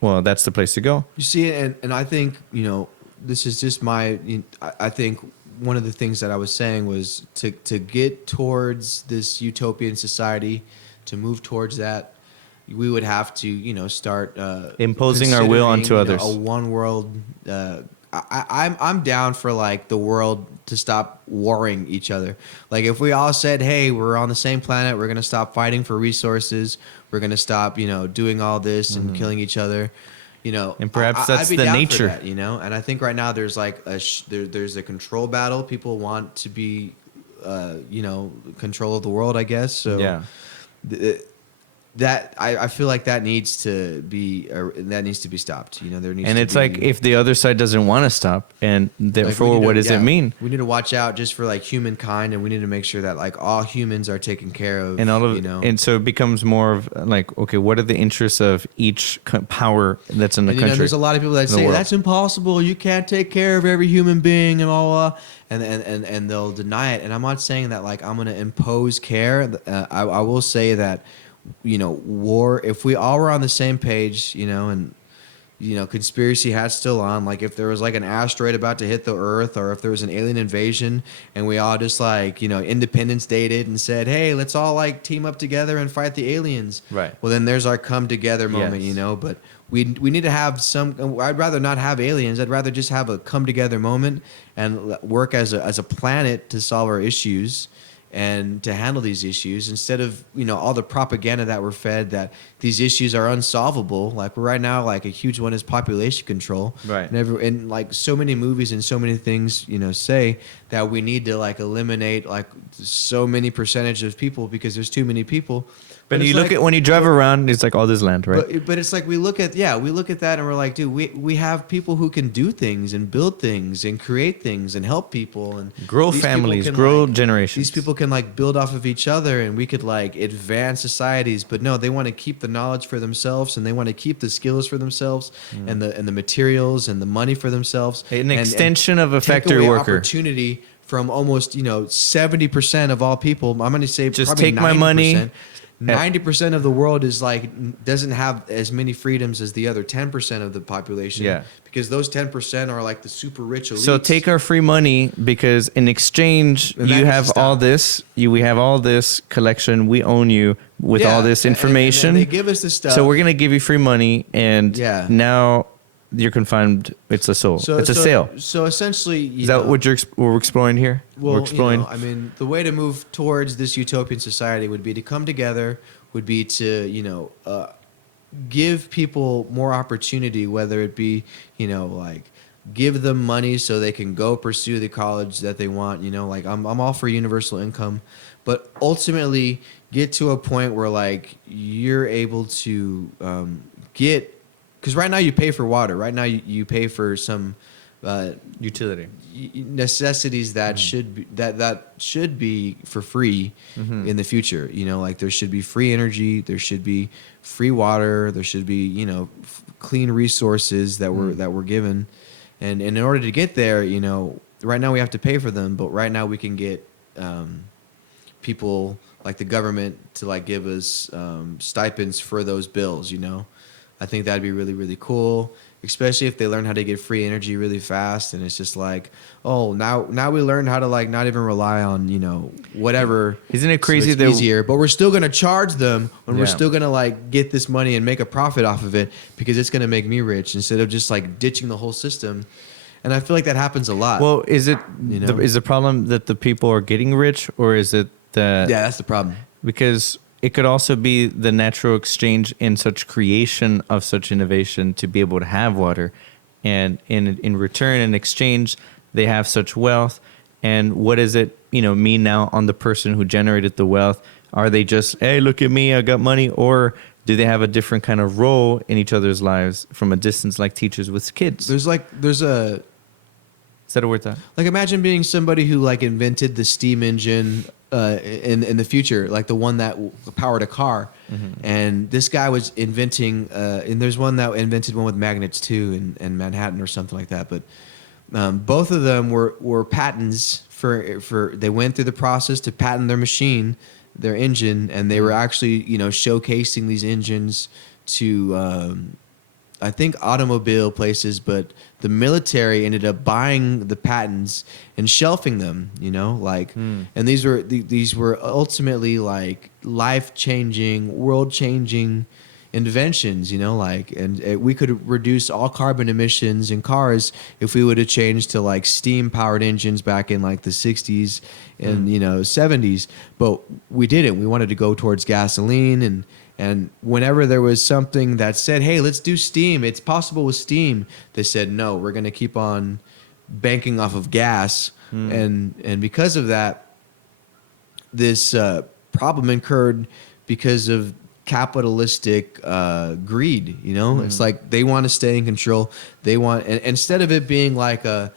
well, that's the place to go. You see, and I think this is just I think one of the things that I was saying was to get towards this utopian society, to move towards that, we would have to start Imposing our will onto others. A one world. I'm down for like the world to stop warring each other. Like if we all said, hey, we're on the same planet, we're gonna stop fighting for resources, we're gonna stop doing all this and killing each other. And perhaps that's I'd be the down nature. for that, and I think right now there's like there's a control battle. People want to be control of the world, I guess. So Yeah. That I feel like that needs to be stopped. There needs And to it's be, like if the other side doesn't want to stop, and like, therefore, what does it mean? We need to watch out just for like humankind, and we need to make sure that like all humans are taken care of. And all of and so it becomes more of like, okay, what are the interests of each power that's in the country? There's a lot of people that say that's impossible. You can't take care of every human being and blah, blah, and they'll deny it. And I'm not saying that like I'm going to impose care. I will say that war. If we all were on the same page, and conspiracy hats still on. Like if there was like an asteroid about to hit the Earth, or if there was an alien invasion, and we all just like Independence Dated and said, "Hey, let's all like team up together and fight the aliens." Right. Well, then there's our come together moment, Yes. But we need to have some. I'd rather not have aliens. I'd rather just have a come together moment and work as a planet to solve our issues and to handle these issues instead of all the propaganda that we're fed that these issues are unsolvable. Like right now, like a huge one is population control. Right. And like so many movies and so many things say that we need to like eliminate like so many percentage of people because there's too many people. But you look at when you drive around, it's like all this land, right? But it's like we look at that and we're like, dude, we have people who can do things and build things and create things and help people and Grow families, grow generations. These people can like build off of each other and we could like advance societies. But no, they want to keep the knowledge for themselves and they want to keep the skills for themselves and the materials and the money for themselves. An extension of a factory take away worker. Opportunity from almost 70% of all people. I'm going to say Just probably take my money. 90% of the world is like doesn't have as many freedoms as the other 10% of the population. Yeah. Because those 10% are like the super rich elites. So take our free money because in exchange And that you needs have to all stop. this. We have all this collection. We own you with Yeah, all this and information. they give us this stuff. So we're gonna give you free money, and Yeah. now you're confined. It's a soul. It's a sale. So essentially, Is that what we're exploring here? Well, we're exploring. I mean, the way to move towards this utopian society would be to come together, would be to, give people more opportunity, whether it be, like give them money so they can go pursue the college that they want, like I'm all for universal income, but ultimately get to a point where like you're able to get, because right now you pay for water, right now you pay for some Utility. necessities that should be for free in the future. Like there should be free energy, there should be free water, there should be clean resources that we're given, and in order to get there, right now we have to pay for them, but right now we can get people like the government to like give us stipends for those bills. I think that'd be really, really cool, especially if they learn how to get free energy really fast. And it's just like, oh, now we learn how to like not even rely on, whatever. Isn't it crazy so it's that easier, but we're still going to charge them and we're Yeah. still going to like get this money and make a profit off of it because it's going to make me rich instead of just like ditching the whole system. And I feel like that happens a lot. Well, is it know? is the problem that the people are getting rich, or is it that yeah, that's the problem. because it could also be the natural exchange in such creation of such innovation to be able to have water, and in return, in exchange, they have such wealth, And what does it, mean now on the person who generated the wealth? Are they just, hey, look at me, I got money? Or do they have a different kind of role in each other's lives from a distance, like teachers with kids? There's a Is that a word thought? like imagine being somebody who like invented the steam engine in the future, like the one that powered a car. And this guy was inventing, and there's one that invented one with magnets too in Manhattan or something like that. But both of them were patents for they went through the process to patent their machine, their engine, and they were actually showcasing these engines to I think automobile places, but the military ended up buying the patents and shelving them, and these were ultimately like life-changing, world-changing inventions, and we could reduce all carbon emissions in cars if we would have changed to like steam-powered engines back in like the 60s and 70s, but we didn't. We wanted to go towards gasoline and whenever there was something that said, hey, let's do steam, it's possible with steam, they said, no, we're going to keep on banking off of gas. And because of that, this problem incurred because of capitalistic greed. It's like they want to stay in control. They want, and instead of it being like a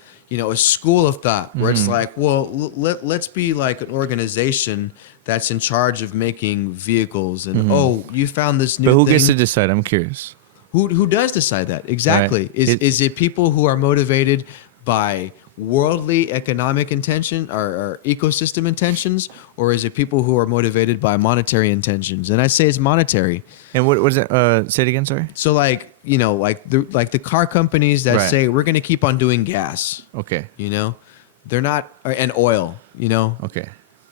school of thought where it's like, well, let's be like an organization that's in charge of making vehicles, and you found this new But who thing. gets to decide? I'm curious. Who does decide that? Exactly. Right. Is it people who are motivated by worldly economic intention or ecosystem intentions, or is it people who are motivated by monetary intentions? And I say it's monetary. And what was it? Say it again, sorry. So like the car companies that Right. say we're going to keep on doing gas. Okay. They're not, and oil. Okay.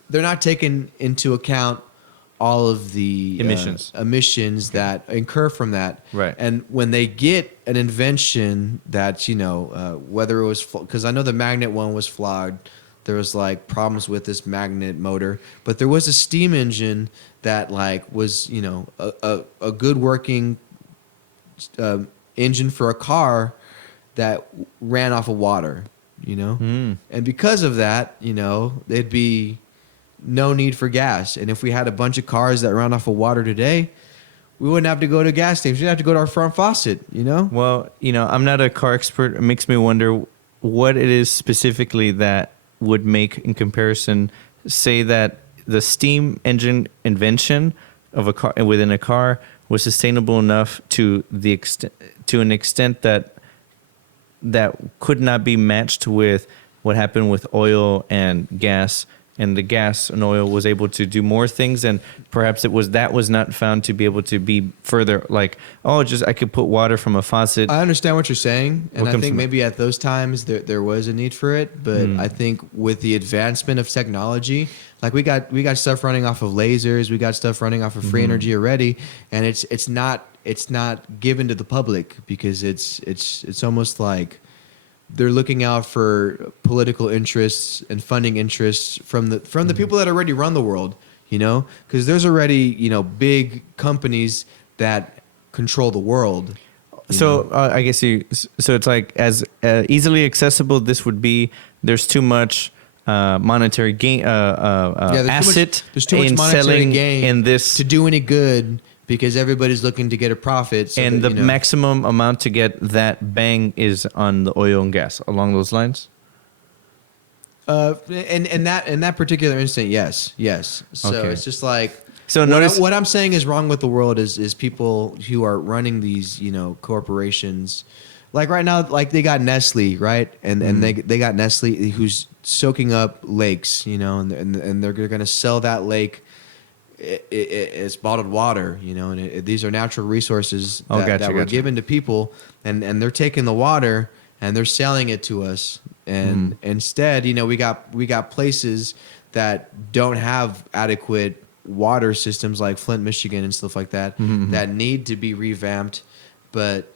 They're not taking into account all of the emissions that incur from that. Right. And when they get an invention that, whether it was, because I know the magnet one was flogged, there was like problems with this magnet motor, but there was a steam engine that like was, a good working engine for a car that ran off of water, And because of that, they'd be no need for gas. And if we had a bunch of cars that ran off of water today, we wouldn't have to go to gas stations. We'd have to go to our front faucet, Well, I'm not a car expert. It makes me wonder what it is specifically that would make, in comparison, say that the steam engine invention of a car within a car was sustainable enough to an extent that could not be matched with what happened with oil and gas. And the gas and oil was able to do more things, and perhaps that was not found to be able to be further like, I could put water from a faucet. I understand what you're saying, and I think maybe at those times there was a need for it, but I think with the advancement of technology, like we got stuff running off of lasers, we got stuff running off of free energy already, and it's not given to the public because it's almost like they're looking out for political interests and funding interests from the people that already run the world, because there's already, big companies that control the world. So I guess so it's like as easily accessible this would be. There's too much monetary gain, asset there's too much in monetary selling gain in this to do any good because everybody's looking to get a profit. So and that, the maximum amount to get that bang is on the oil and gas. Along those lines. In that particular instant, yes. So Okay. it's just like. So what I'm saying is wrong with the world is people who are running these corporations, like right now, like they got Nestle, right, and they got Nestle who's soaking up lakes, and they're gonna sell that lake. It's bottled water, and these are natural resources that were given to people, and they're taking the water and they're selling it to us, and instead, we got places that don't have adequate water systems like Flint, Michigan, and stuff like that that need to be revamped, but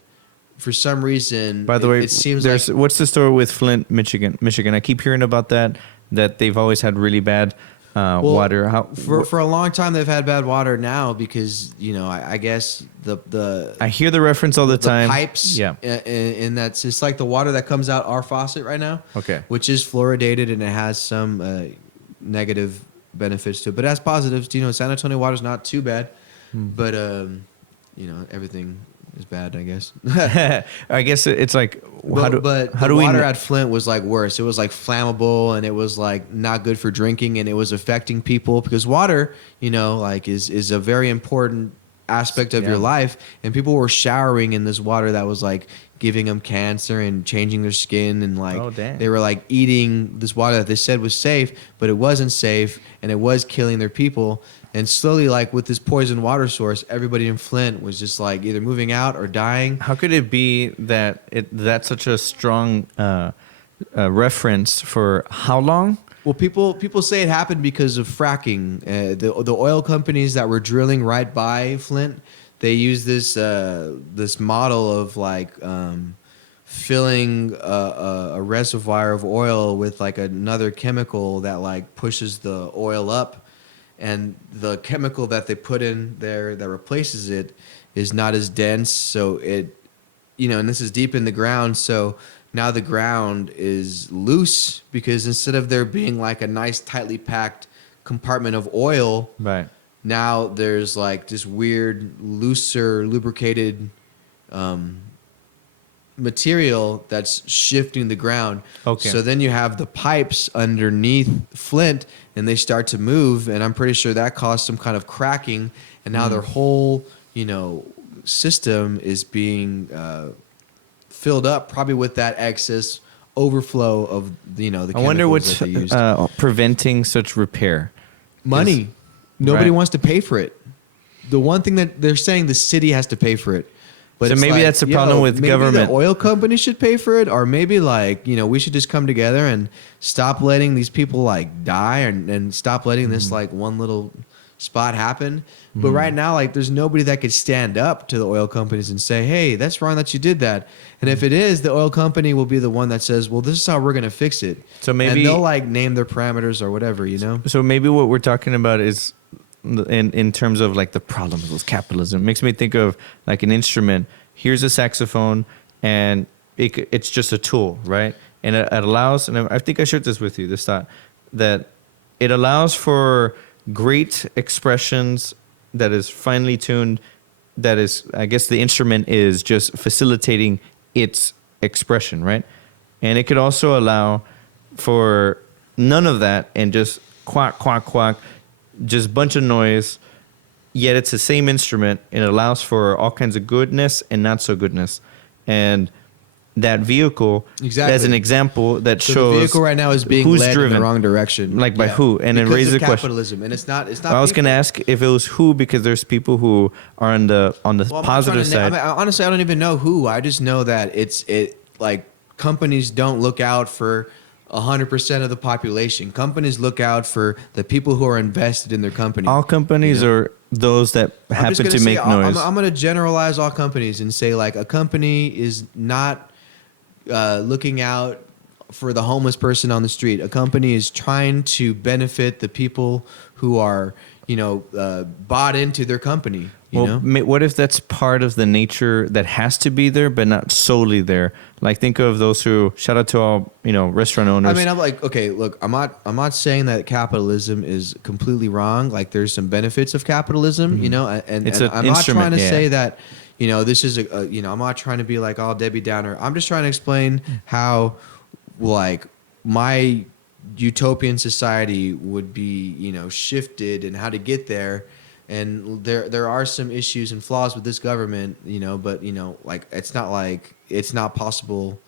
for some reason, by the way, it seems there's like what's the story with Flint, Michigan? I keep hearing about that they've always had really bad water? How For a long time they've had bad water now because I guess the I hear the reference all the time. pipes, Yeah. and that's it's like the water that comes out our faucet right now, Okay. which is fluoridated and it has some negative benefits to it, but it has positives. San Antonio water is not too bad, but everything is bad, I guess. I guess it's like But how the do we water at Flint was like worse. It was like flammable and it was like not good for drinking and it was affecting people because water, like is a very important aspect of your life, and people were showering in this water that was like giving them cancer and changing their skin, and like they were like eating this water that they said was safe, but it wasn't safe and it was killing their people. And slowly, like with this poison water source, everybody in Flint was just like either moving out or dying. How could it be that that's such a strong reference for how long? Well, people say it happened because of fracking. The oil companies that were drilling right by Flint, they use this model of like filling a reservoir of oil with like another chemical that like pushes the oil up, and the chemical that they put in there that replaces it is not as dense, so it and this is deep in the ground, so now the ground is loose because instead of there being like a nice tightly packed compartment of oil, Right. now there's like this weird looser lubricated material that's shifting the ground. Okay. So then you have the pipes underneath Flint and they start to move, and I'm pretty sure that caused some kind of cracking, and now their whole, system is being filled up probably with that excess overflow of the chemicals I wonder what's that they used. preventing such repair. Money. Nobody Right. wants to pay for it. The one thing that they're saying the city has to pay for it. But So it's maybe like, that's the problem with maybe government. the oil company should pay for it, or maybe like we should just come together and stop letting these people like die, and stop letting this like one little spot happen. But right now, like there's nobody that could stand up to the oil companies and say, "Hey, that's wrong that you did that." And if it is, the oil company will be the one that says, "Well, this is how we're gonna fix it." So maybe and they'll like name their parameters or whatever, So maybe what we're talking about is in terms of like the problems with capitalism. It makes me think of like an instrument. Here's a saxophone, and it's just a tool, right? And it allows, and I think I shared this with you, this thought, that it allows for great expressions that is finely tuned, that is, I guess the instrument is just facilitating its expression, right? And it could also allow for none of that and just quack, quack, quack, just bunch of noise, yet it's the same instrument, and it allows for all kinds of goodness and not so goodness. And that vehicle, Exactly. as an example, that So shows the vehicle right now is being who's led driven. in the wrong direction. Like by who? And then because raises of the question. capitalism, and it's not. I was going to ask if it was who, because there's people who are on the Well, I'm not positive trying to side. honestly, I don't even know who. I just know that like companies don't look out for 100% of the population. Companies look out for the people who are invested in their company. All companies are those that I'm just happen gonna to say, make noise. I'm going to generalize all companies and say like a company is not looking out for the homeless person on the street. A company is trying to benefit the people who are, bought into their company. What if that's part of the nature that has to be there, but not solely there? Like, think of those who, shout out to all, restaurant owners. I mean, I'm like, okay, look, I'm not saying that capitalism is completely wrong. Like, there's some benefits of capitalism, and It's and an I'm not instrument, trying to yeah. say that, this is I'm not trying to be like all Debbie Downer. I'm just trying to explain how, like, my utopian society would be, shifted and how to get there. And there are some issues and flaws with this government, but like it's not possible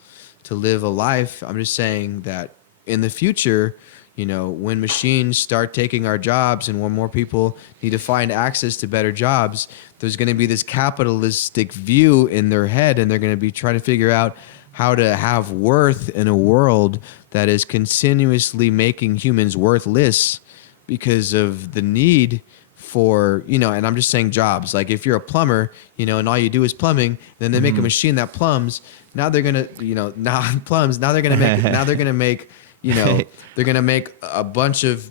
to live a life. I'm just saying that in the future, when machines start taking our jobs and when more people need to find access to better jobs, there's going to be this capitalistic view in their head, and they're going to be trying to figure out how to have worth in a world that is continuously making humans worthless because of the need for, and I'm just saying jobs. Like if you're a plumber, and all you do is plumbing, then they make a machine that plums. Now they're going to, now they're going to make, they're going to make a bunch of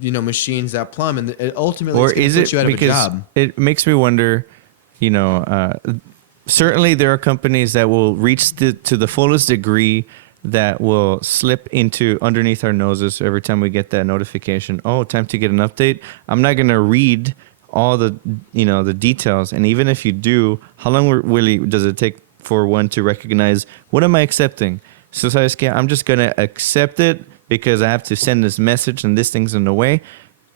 machines that plumb, and ultimately Or it's going is to put it you out of a because job. it makes me wonder, certainly there are companies that will reach to the fullest degree that will slip into underneath our noses every time we get that notification. Oh, time to get an update. I'm not going to read all the details. And even if you do, how long really does it take for one to recognize, what am I accepting? So sabes que I'm just going to accept it because I have to send this message and this thing's in the way.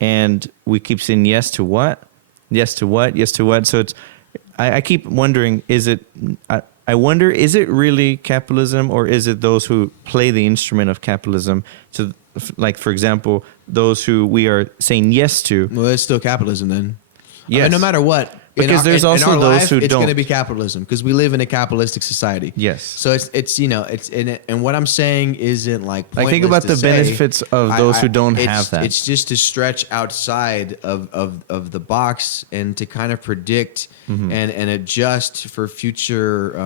And we keep saying yes to what? Yes to what? Yes to what? So I keep wondering, I wonder, is it really capitalism, or is it those who play the instrument of capitalism to, like, for example, those who we are saying yes to? Well, it's still capitalism then. Yes. I mean, no matter what. Because there's also in our those life, who it's don't. going to be capitalism because we live in a capitalistic society. Yes. So it's and what I'm saying isn't like Like, think about the benefits of those who don't have that. It's just to stretch outside of the box and to kind of predict and adjust for future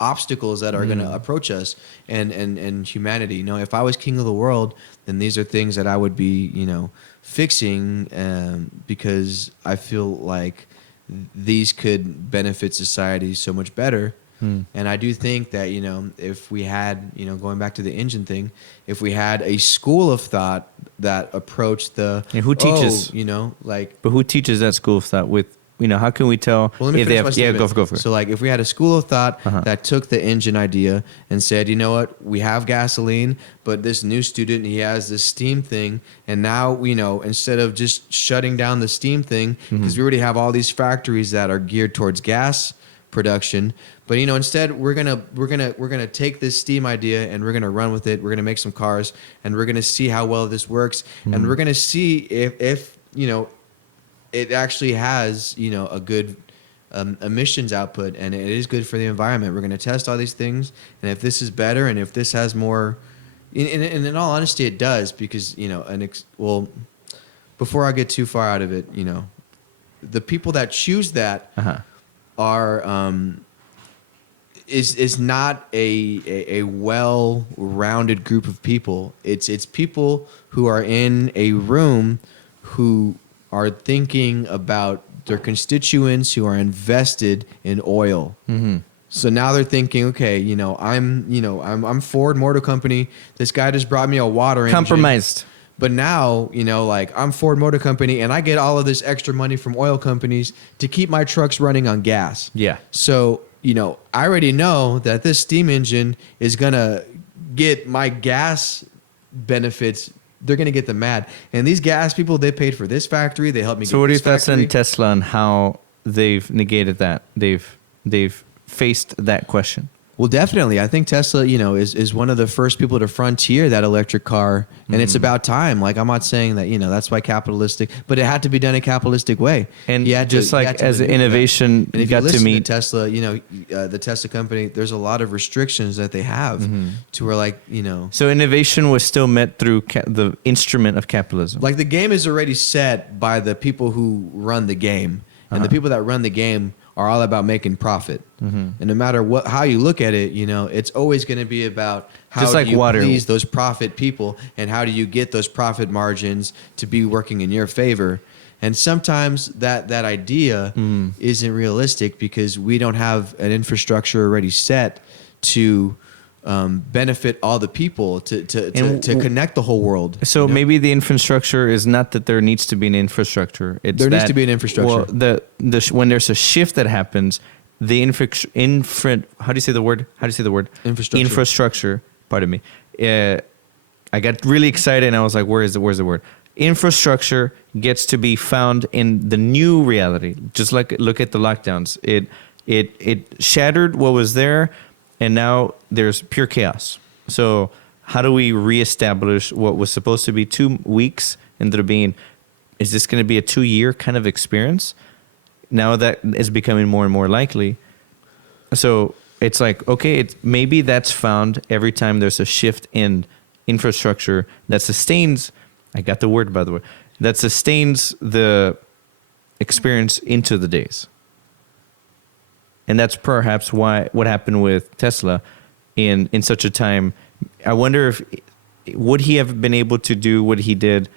obstacles that are going to approach us and humanity. If I was king of the world, then these are things that I would be fixing because I feel like these could benefit society so much better. And I do think that if we had going back to the engine thing, if we had a school of thought that approached the who teaches but who teaches that school of thought with how can we tell well, let me if they finish have my statement. go for it. So like if we had a school of thought that took the engine idea and said, you know what, we have gasoline, but this new student, he has this steam thing, and now instead of just shutting down the steam thing, because we already have all these factories that are geared towards gas production, but instead we're gonna take this steam idea and we're gonna run with it. We're gonna make some cars and we're gonna see how well this works, and we're gonna see if it actually has a good emissions output, and it is good for the environment. We're going to test all these things, and if this is better, and if this has more, and in all honesty, it does, because before I get too far out of it, the people that choose that are is not a well-rounded group of people. It's people who are in a room who are thinking about their constituents who are invested in oil. So now they're thinking, okay, I'm Ford Motor Company. This guy just brought me a water engine. Compromised. But now, I'm Ford Motor Company and I get all of this extra money from oil companies to keep my trucks running on gas. Yeah. So, I already know that this steam engine is going to get my gas benefits. They're going to get them mad. And these gas people, they paid for this factory. They helped me get this factory. So what do you think on Tesla and how they've negated that? They've faced that question. Well, definitely. I think Tesla, is one of the first people to frontier that electric car. And it's about time. Like, I'm not saying that, that's why capitalistic, but it had to be done a capitalistic way. And as an innovation, and if got you listen to meet Tesla, the Tesla company, there's a lot of restrictions that they have to where So innovation was still met through the instrument of capitalism. Like the game is already set by the people who run the game. And the people that run the game are all about making profit. And no matter how you look at it, it's always going to be about how do you please those profit people and how do you get those profit margins to be working in your favor. And sometimes that idea isn't realistic because we don't have an infrastructure already set to benefit all the people to connect the whole world. So maybe the infrastructure is not that there needs to be an infrastructure. There needs to be an infrastructure. Well, when there's a shift that happens, the how do you say the word? Infrastructure. Pardon me. I got really excited and I was like, where's the word? Infrastructure gets to be found in the new reality. Just like look at the lockdowns. It shattered what was there. And now there's pure chaos. So how do we reestablish what was supposed to be 2 weeks ended up being, is this going to be a 2-year kind of experience? Now that is becoming more and more likely. So it's like, okay, maybe that's found every time there's a shift in infrastructure that sustains, I got the word by the way, that sustains the experience into the days. And that's perhaps what happened with Tesla in such a time. I wonder would he have been able to do what he did?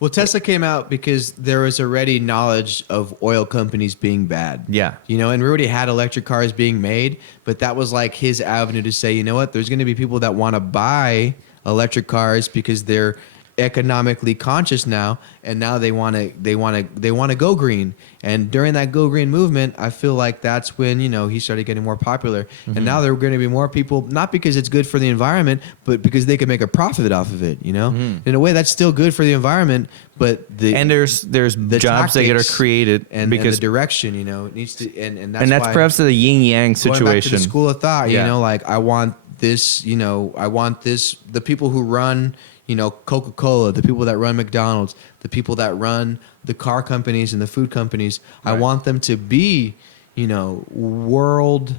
Well, Tesla came out because there was already knowledge of oil companies being bad. Yeah. You know, and we already had electric cars being made, but that was like his avenue to say, you know what, there's going to be people that want to buy electric cars because they're economically conscious now, and now they want to go green. And during that go green movement, I feel like that's when, you know, he started getting more popular. And now there are going to be more people, not because it's good for the environment, but because they can make a profit off of it, you know. In a way, that's still good for the environment, but there's the jobs that are created and because the direction, you know, it needs to, and that's that's why perhaps the yin yang going back to situation. the school of thought, Yeah. you know, like I want this, you know, I want this, the people who run, you know, Coca-Cola, the people that run McDonald's, the people that run the car companies and the food companies, I Right. want them to be, you know, world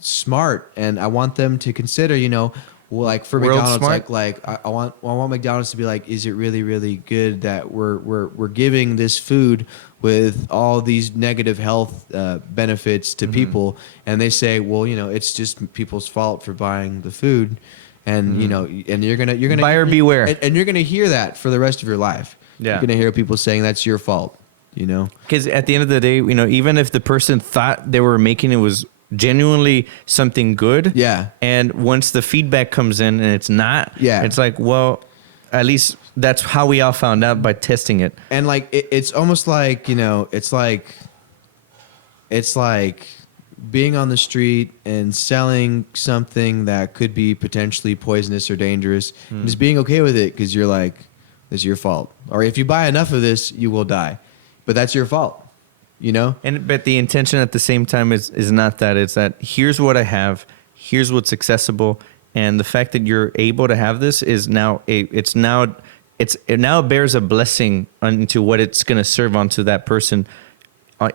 smart, and I want them to consider, you know, well, like for World McDonald's, smart? I want McDonald's to be like, is it really really good that we're giving this food with all these negative health benefits to people, and they say, well, you know, it's just people's fault for buying the food, and you know, and you're gonna Buyer beware. and you're gonna hear that for the rest of your life. Yeah. You're gonna hear people saying that's your fault, you know. Because at the end of the day, you know, even if the person thought they were making it was genuinely something good, Yeah. and once the feedback comes in and it's not, Yeah. it's like, well, at least that's how we all found out, by testing it. And like it's almost like, you know, it's like being on the street and selling something that could be potentially poisonous or dangerous, and just being okay with it because you're like, it's your fault. Or if you buy enough of this, you will die, but that's your fault, you know. But the intention at the same time is not that. It's that here's what I have, here's what's accessible, and the fact that you're able to have this is now it now bears a blessing into what it's going to serve onto that person,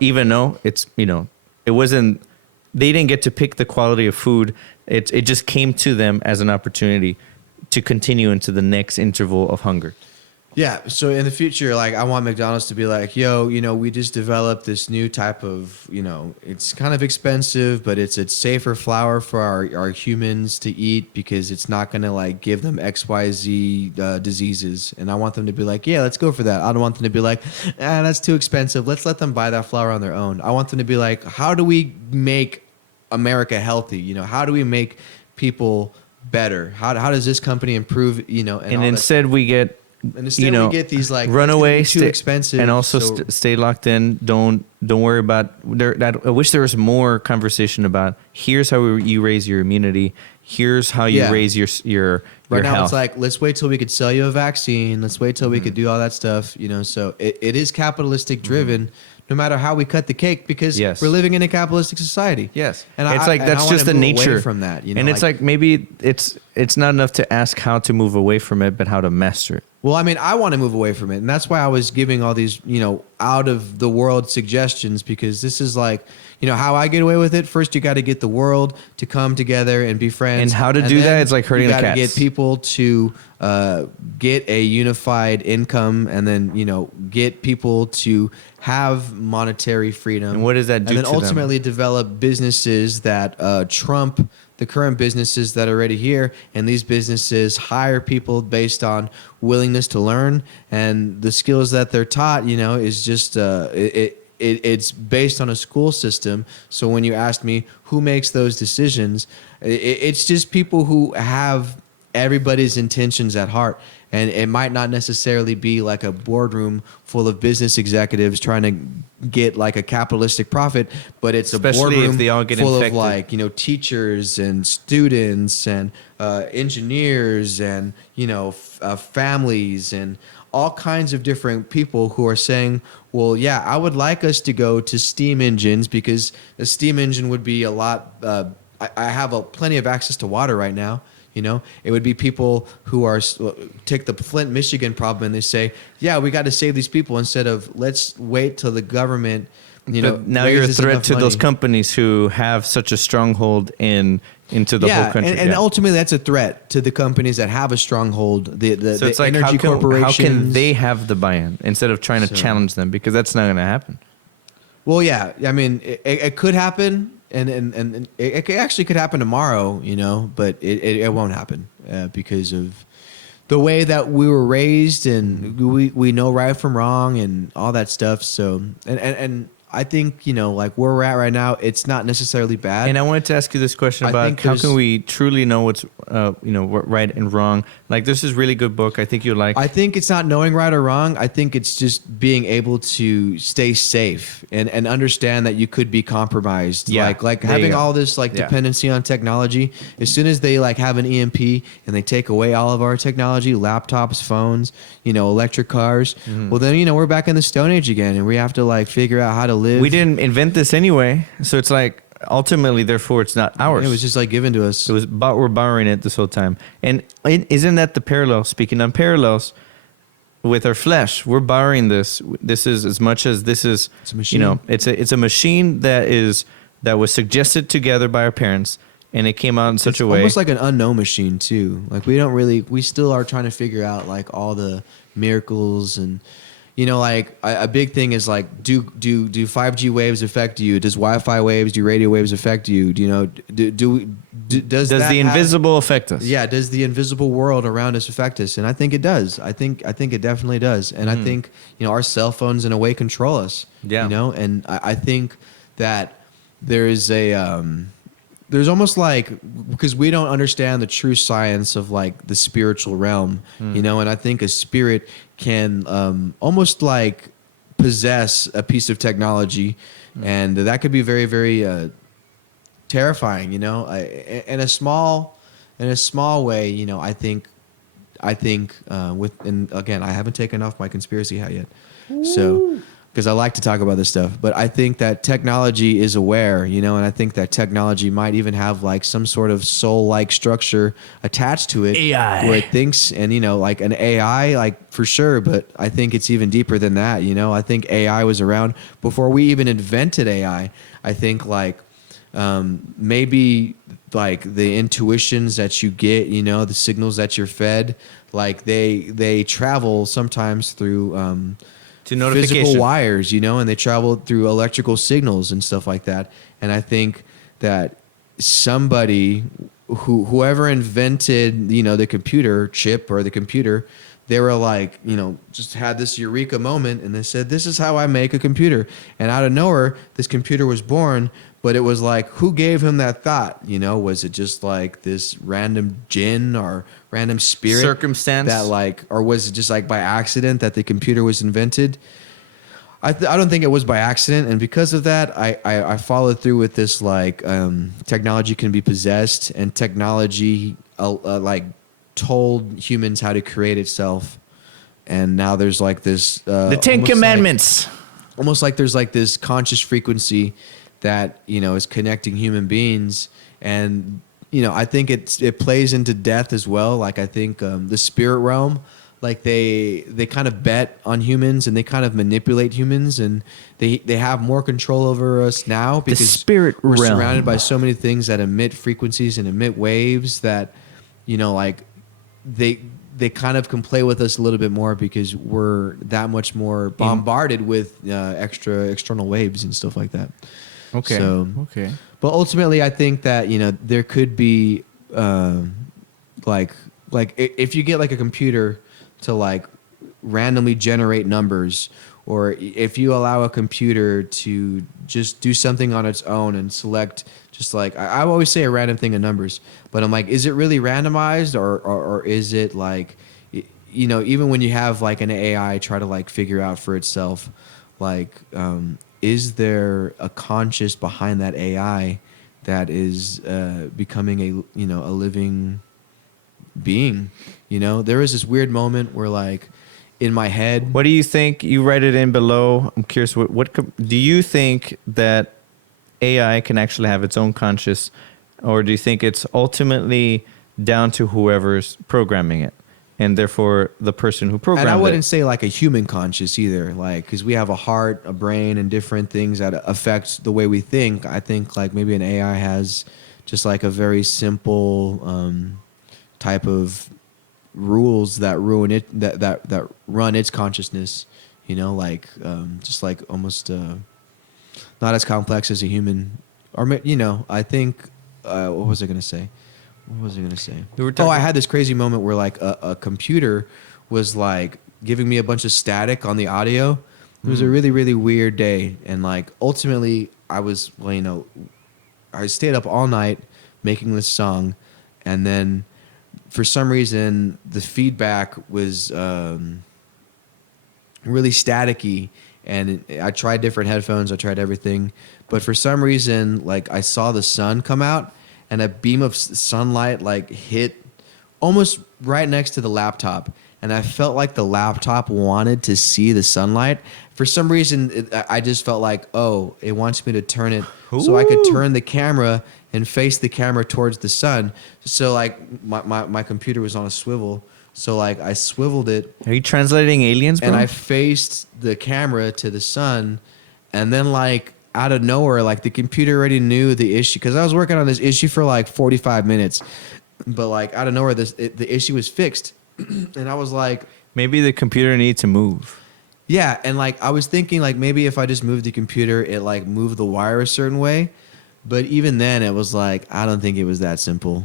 even though it's, you know, it wasn't, they didn't get to pick the quality of food. It just came to them as an opportunity to continue into the next interval of hunger. Yeah. So in the future, like I want McDonald's to be like, yo, you know, we just developed this new type of, you know, it's kind of expensive, but it's a safer flour for our humans to eat because it's not going to like give them XYZ diseases. And I want them to be like, yeah, let's go for that. I don't want them to be like, that's too expensive. Let's let them buy that flour on their own. I want them to be like, how do we make America healthy? You know, how do we make people better? How does this company improve, you know, And instead we get, and instead you know, we get these like run away, too expensive, and also so- stay locked in. Don't worry about there. I wish there was more conversation about here's how you raise your immunity. Here's how you Yeah. raise your Right now health. it's like, let's wait till we could sell you a vaccine. Let's wait till we could do all that stuff, you know. So it is capitalistic driven, no matter how we cut the cake, because Yes. we're living in a capitalistic society. Yes, and it's like that's just the nature from that, you know. and it's like maybe it's not enough to ask how to move away from it, but how to master it. well, I mean, I want to move away from it, and that's why I was giving all these, you know, out of the world suggestions, because this is like, you know, how I get away with it. First, you got to get the world to come together and be friends. And how to do then that, it's like herding you the gotta cats. get people to get a unified income, and then, you know, get people to have monetary freedom. And what does that do And then to them? ultimately develop businesses that trump the current businesses that are already here, and these businesses hire people based on willingness to learn, and the skills that they're taught, you know, is just it's based on a school system. So when you ask me who makes those decisions, it's just people who have everybody's intentions at heart. And it might not necessarily be like a boardroom full of business executives trying to get like a capitalistic profit, but it's Especially a boardroom if they all get full infected. of like, you know, teachers and students and engineers and, you know, families and all kinds of different people who are saying, well, yeah, I would like us to go to steam engines because a steam engine would be a lot. I have plenty of access to water right now. You know, it would be people who are take the Flint, Michigan problem, and they say, yeah, we got to save these people, instead of let's wait till the government, you know, But now you're a raises threat enough to those money. companies who have such a stronghold into the whole country. And ultimately that's a threat to the companies that have a stronghold. The so it's like energy how corporations. can they have the buy-in instead of trying to So- challenge them, because that's not going to happen. Well, yeah, I mean, it could happen, and it actually could happen tomorrow, you know, but it won't happen. because of the way that we were raised, and we know right from wrong and all that stuff. So and I think, like where we're at right now, it's not necessarily bad. And I wanted to ask you this question I about think how can there's- we truly know what's what right and wrong. Like this is really good book. I think you like. I think it's not knowing right or wrong. I think it's just being able to stay safe and understand that you could be compromised. Yeah, Like there you having go. all this like Yeah. dependency on technology. As soon as they like have an EMP and they take away all of our technology, laptops, phones, electric cars, Mm-hmm. well then, we're back in the Stone Age again, and we have to like figure out how to live. We didn't invent this anyway, so it's like ultimately, therefore, it's not ours. It was just like given to us. It was, but we're borrowing it this whole time. And isn't that the parallel? Speaking on parallels with our flesh, we're borrowing this. This is as much as this is. It's a machine. It's a machine that was suggested together by our parents, and it came out in such It's a way. almost like an unknown machine too. Like we still are trying to figure out like all the miracles, and like a big thing is like do 5G waves affect you? Does Wi-Fi waves, do radio waves affect you? Does Does that the have- invisible affect us? Yeah, does the invisible world around us affect us? And I think it does. I think it definitely does. And I think our cell phones in a way control us. Yeah. And I think that there's there's almost like, because we don't understand the true science of like the spiritual realm, and I think a spirit can almost like possess a piece of technology, and that could be very, very terrifying. In a small way. I think and again, I haven't taken off my conspiracy hat yet, so. Because I like to talk about this stuff, but I think that technology is aware, and I think that technology might even have like some sort of soul-like structure attached to it, AI. where it thinks, and like an AI, like for sure. But I think it's even deeper than that. I think AI was around before we even invented AI. I think like maybe like the intuitions that you get, the signals that you're fed, like they travel sometimes through. To notification. Physical wires, and they travel through electrical signals and stuff like that. And I think that somebody, whoever invented, the computer chip or the computer, they were like, just had this eureka moment, and they said, "This is how I make a computer." And out of nowhere, this computer was born. But it was like, who gave him that thought? Was it just like this random jinn or random spirit? Circumstance? That like, or was it just like by accident that the computer was invented? I don't think it was by accident. And because of that, I followed through with this, like, technology can be possessed, and technology like told humans how to create itself. And now there's like this... The Ten Commandments. Almost like there's like this conscious frequency that is connecting human beings, and I think it plays into death as well. Like I think the spirit realm, like they kind of bet on humans, and they kind of manipulate humans, and they have more control over us now because spirit we're realm. surrounded by so many things that emit frequencies and emit waves that like they kind of can play with us a little bit more because we're that much more bombarded with external waves and stuff like that. Okay. So, okay. But ultimately, I think that there could be like if you get like a computer to like randomly generate numbers, or if you allow a computer to just do something on its own and select just like I always say a random thing of numbers, but I'm like, is it really randomized, or is it like even when you have like an AI try to like figure out for itself, like is there a conscious behind that AI that is becoming a living being? There is this weird moment where like in my head. What do you think? You write it in below. I'm curious. What do you think that AI can actually have its own conscious, or do you think it's ultimately down to whoever's programming it? And therefore, the person who programmed it. And I wouldn't say like a human conscious either, like, because we have a heart, a brain, and different things that affect the way we think. I think like maybe an AI has just like a very simple type of rules that ruin it, that run its consciousness. Like just like almost not as complex as a human, or I think what was I gonna say? What was I gonna say? We were Oh, I talking- had this crazy moment where like a computer was like giving me a bunch of static on the audio. It was a really, really weird day, and like ultimately, I was well, I stayed up all night making this song, and then for some reason the feedback was really staticky, and I tried different headphones, I tried everything, but for some reason like I saw the sun come out, and a beam of sunlight like hit almost right next to the laptop, and I felt like the laptop wanted to see the sunlight. For some reason, I just felt like, oh, it wants me to turn it so I could turn the camera and face the camera towards the sun. So like my computer was on a swivel. So like I swiveled it Are you translating aliens, bro? and I faced the camera to the sun, and then like out of nowhere, like the computer already knew the issue because I was working on this issue for like 45 minutes, but like out of nowhere, the issue was fixed, and I was like, Maybe the computer needs to move. yeah, and like I was thinking like maybe if I just moved the computer, it like moved the wire a certain way. But even then, it was like I don't think it was that simple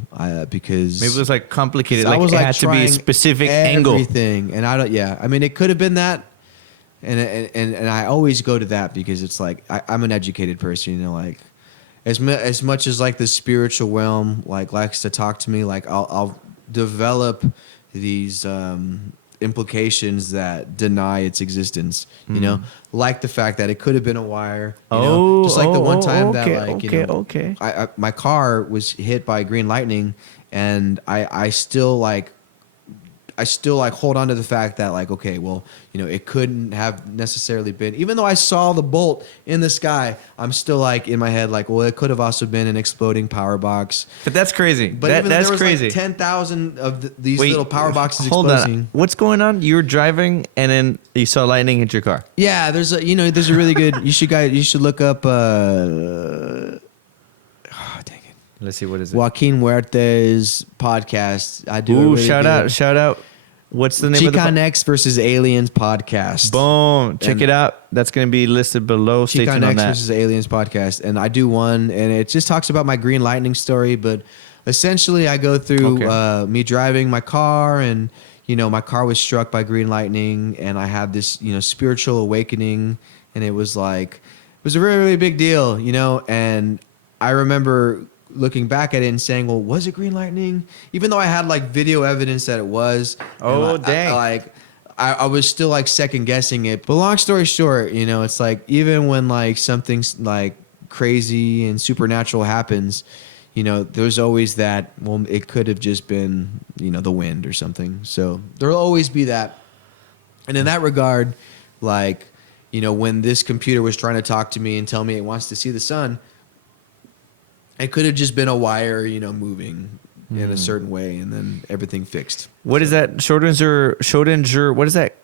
because Maybe it was like complicated. I Like was it like had to be a trying specific angle. everything, and I don't. Yeah, I mean, it could have been that, and I always go to that because it's like I'm an educated person, like as much as like the spiritual realm like likes to talk to me, like I'll develop these implications that deny its existence, like the fact that it could have been a wire, just like the one time that like my car was hit by green lightning, and I still like hold on to the fact that like, okay, well, it couldn't have necessarily been, even though I saw the bolt in the sky, I'm still like in my head, like, well, it could have also been an exploding power box. But that's crazy. But That, even though that's there was crazy. like 10,000 of these Wait, little power boxes hold exploding. on. What's going on? You were driving and then you saw lightning hit your car. Yeah, there's a really good, you should look up, dang it. Let's see, what is it? Joaquin Huerta's podcast. I do a Ooh, really shout good out, shout out. What's the name of the Chicon X versus Aliens podcast. Boom. Check And- it out. That's going to be listed below. Stay Chicon tuned on X that. versus Aliens podcast, and I do one, and it just talks about my Green Lightning story. But essentially, I go through me driving my car, and my car was struck by green lightning, and I had this spiritual awakening, and it was a really, really big deal, and I remember looking back at it and saying, well, was it green lightning? Even though I had like video evidence that it was. Oh, and dang. I was still like second guessing it. But long story short, it's like even when like something's like crazy and supernatural happens, there's always that, well, it could have just been, the wind or something. So there'll always be that. And in that regard, like, when this computer was trying to talk to me and tell me it wants to see the sun, it could have just been a wire, moving in a certain way, and then everything fixed. What is that? Schrodinger, what is that?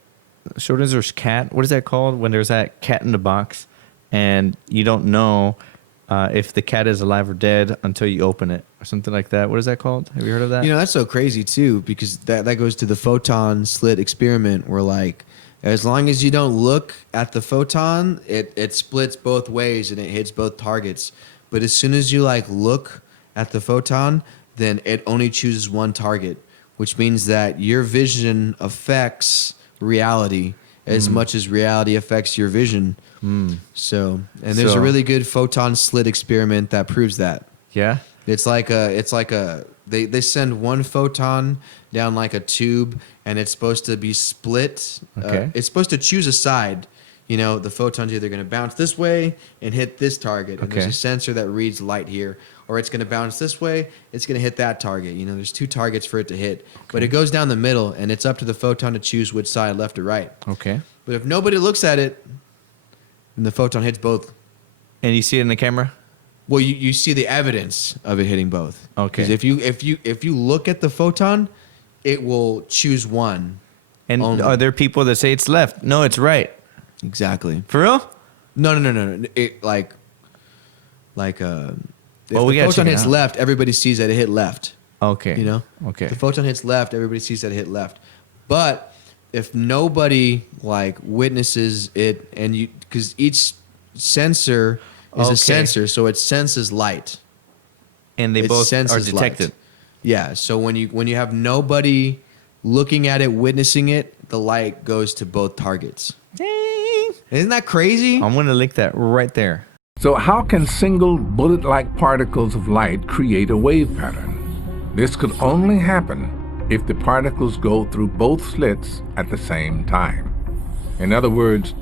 Schrodinger's cat? What is that called when there's that cat in the box and you don't know if the cat is alive or dead until you open it or something like that? What is that called? Have you heard of that? That's so crazy too, because that goes to the photon slit experiment, where like as long as you don't look at the photon, it splits both ways and it hits both targets. But as soon as you like look at the photon, then it only chooses one target, which means that your vision affects reality as much as reality affects your vision. So, and there's a really good photon slit experiment that proves that. Yeah. They send one photon down like a tube, and it's supposed to be split. Okay. It's supposed to choose a side. The photon's either going to bounce this way and hit this target, and there's Okay. a sensor that reads light here, or it's going to bounce this way, it's going to hit that target. There's two targets for it to hit, but it goes down the middle, and it's up to the photon to choose which side, left or right. Okay. But if nobody looks at it, then the photon hits both. And you see it in the camera? Well, you see the evidence of it hitting both. Okay. Because if you look at the photon, it will choose one. And Only. are there people that say it's left? No, it's right. Exactly. For real? No. It if Well, the we gotta photon check it hits out. left, everybody sees that it hit left. Okay. Okay. The photon hits left, everybody sees that it hit left. But if nobody like witnesses it, and because each sensor is Okay. a sensor, so it senses light. And they It both are senses detected. light. Yeah. So when you have nobody looking at it, witnessing it, the light goes to both targets. Dang. Isn't that crazy? I'm going to link that right there. So how can single bullet-like particles of light create a wave pattern? This could only happen if the particles go through both slits at the same time. In other words,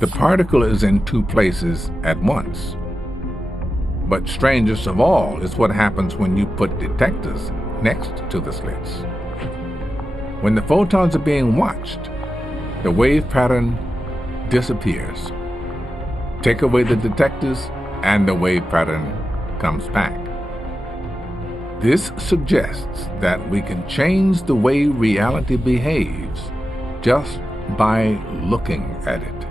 the particle is in two places at once. But strangest of all is what happens when you put detectors next to the slits. When the photons are being watched, the wave pattern disappears. Take away the detectors, and the wave pattern comes back. This suggests that we can change the way reality behaves just by looking at it.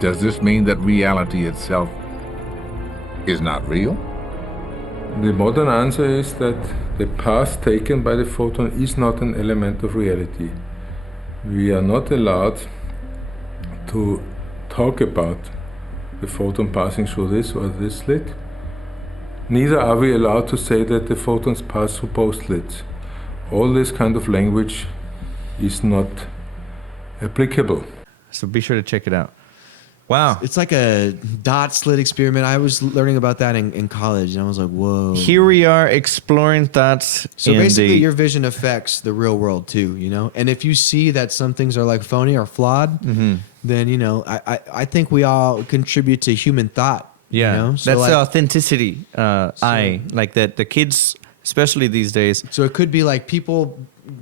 Does this mean that reality itself is not real? The modern answer is that the path taken by the photon is not an element of reality. We are not allowed to talk about the photon passing through this or this slit. Neither are we allowed to say that the photons pass through both slits. All this kind of language is not applicable. So be sure to check it out. Wow. It's like a dot slit experiment. I was learning about that in college, and I was like, whoa. Here we are exploring thoughts. So basically, your vision affects the real world too, you know? And if you see that some things are like phony or flawed, then, you know, I think we all contribute to human thought. Yeah. You know? So that's like, the authenticity like that the kids, especially these days. So it could be like people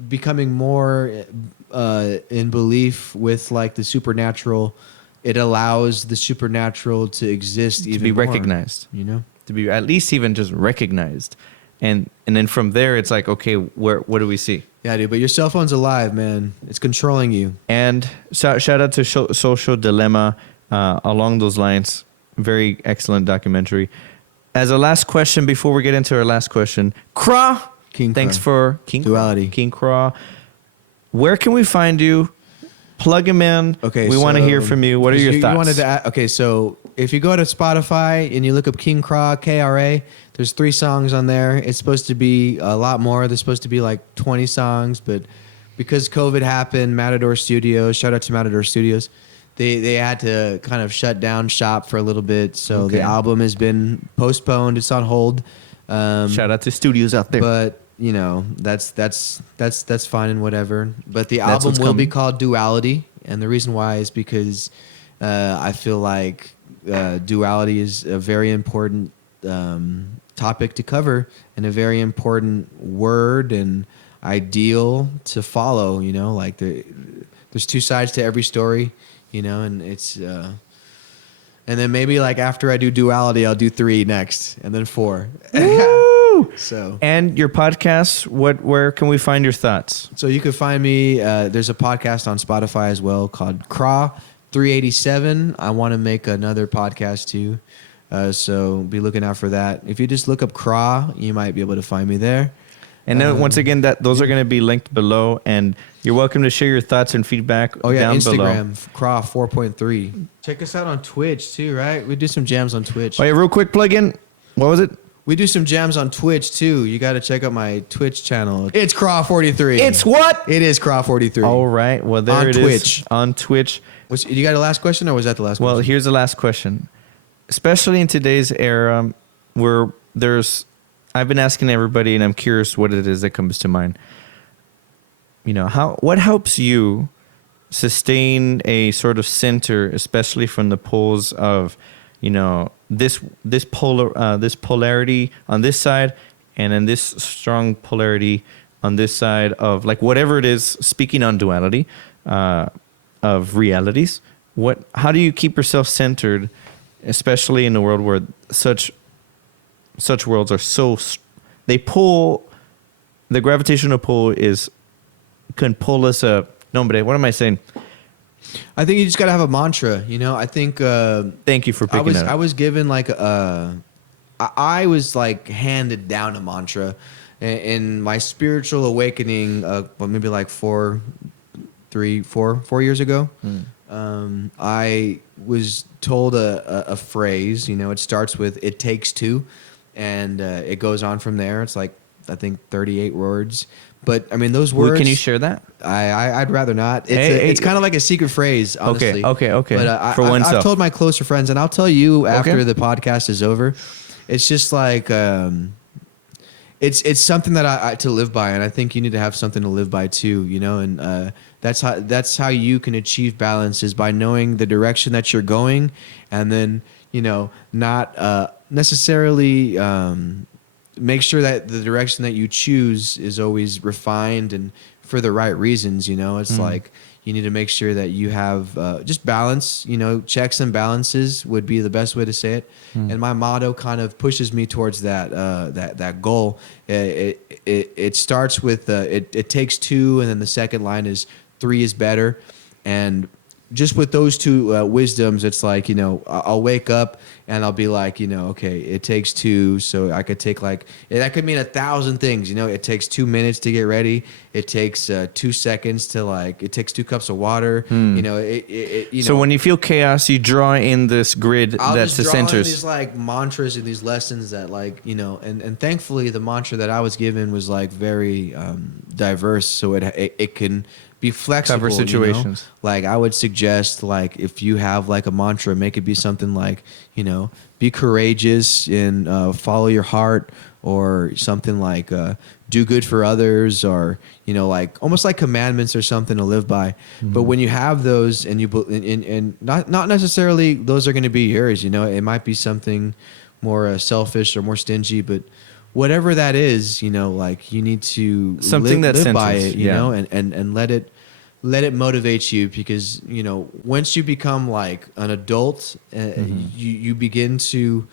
becoming more in belief with like the supernatural. It allows the supernatural to exist even to be more, recognized, you know, to be at least even just recognized, and then from there it's like, okay, what do we see? Yeah, dude. But your cell phone's alive, man. It's controlling you. And shout out to Social Dilemma along those lines. Very excellent documentary. As a last question before we get into our last question, Kra, King thanks Kra. for King Duality. King Kra. Where can we find you? Plug him in. Okay, we want to so- hear from you. What are your You thoughts? wanted to okay, so if you go to Spotify and you look up King Kra, Kra, there's 3 songs on there. It's supposed to be a lot more. There's supposed to be like 20 songs, but because COVID happened, Matador Studios, shout out to Matador Studios, they had to kind of shut down shop for a little bit. So Okay. the album has been postponed. It's on hold. Shout out to studios out there. But you know, that's fine and whatever. But the That's album what's will be coming. called Duality, and the reason why is because I feel like duality is a very important topic to cover and a very important word and ideal to follow. You know, like there's 2 sides to every story. You know, and it's and then maybe like after I do duality, I'll do 3 next, and then 4. So and your podcast, where can we find your thoughts? So you can find me. There's a podcast on Spotify as well called Kra 387. I want to make another podcast too, so be looking out for that. If you just look up Kra, you might be able to find me there. And then once again, those are going to be linked below, and you're welcome to share your thoughts and feedback Oh yeah, down Instagram below. Kra 4.3. Check us out on Twitch too, right? We do some jams on Twitch. Wait, real quick plug in. What was it? We do some jams on Twitch too. You got to check out my Twitch channel. It's Kra 43. It's what? It is Kra 43. All right. Well, there On it is. Twitch. On Twitch. You got a last question, or was that the last Well, question? here's the last question. Especially in today's era, where I've been asking everybody, and I'm curious what it is that comes to mind. You know, what helps you sustain a sort of center, especially from the poles of, you know, this polarity on this side, and then this strong polarity on this side of, like, whatever it is, speaking on duality of realities. How do you keep yourself centered, especially in a world where such worlds are they pull, the gravitational pull can pull us up. No, but what am I saying? I think you just got to have a mantra. You know, I think. Thank you for picking that up. I was given like I was like handed down a mantra in my spiritual awakening. Maybe like 4 years ago. I was told a phrase. You know, it starts with "It takes 2," and it goes on from there. It's like I think 38 words. But I mean, those words. Can you share that? I'd rather not. It's kind of like a secret phrase, honestly. Okay. But For oneself. I've told my closer friends, and I'll tell you after the podcast is over. It's just like it's something that I to live by, and I think you need to have something to live by too. You know, and that's how you can achieve balance is by knowing the direction that you're going, and then not necessarily. Make sure that the direction that you choose is always refined and for the right reasons. It's like you need to make sure that you have just balance. Checks and balances would be the best way to say it. And my motto kind of pushes me towards that goal. It starts with it takes two, and then the second line is three is better. And just with those two wisdoms, it's like, I'll wake up and I'll be like, okay, it takes two. So I could take that could mean 1,000 things. It takes 2 minutes to get ready. It takes 2 seconds to it takes 2 cups of water. So when you feel chaos, you draw in this grid that's the centers. These mantras and these lessons that and thankfully the mantra that I was given was very diverse. So it can be flexible. Cover situations. I would suggest if you have a mantra, make it be something be courageous and follow your heart, or something do good for others, or almost like commandments or something to live by. But when you have those and and not necessarily those are going to be yours, it might be something more selfish or more stingy, but whatever that is, you need to something live by it, and let it motivate you, because once you become an adult, you begin to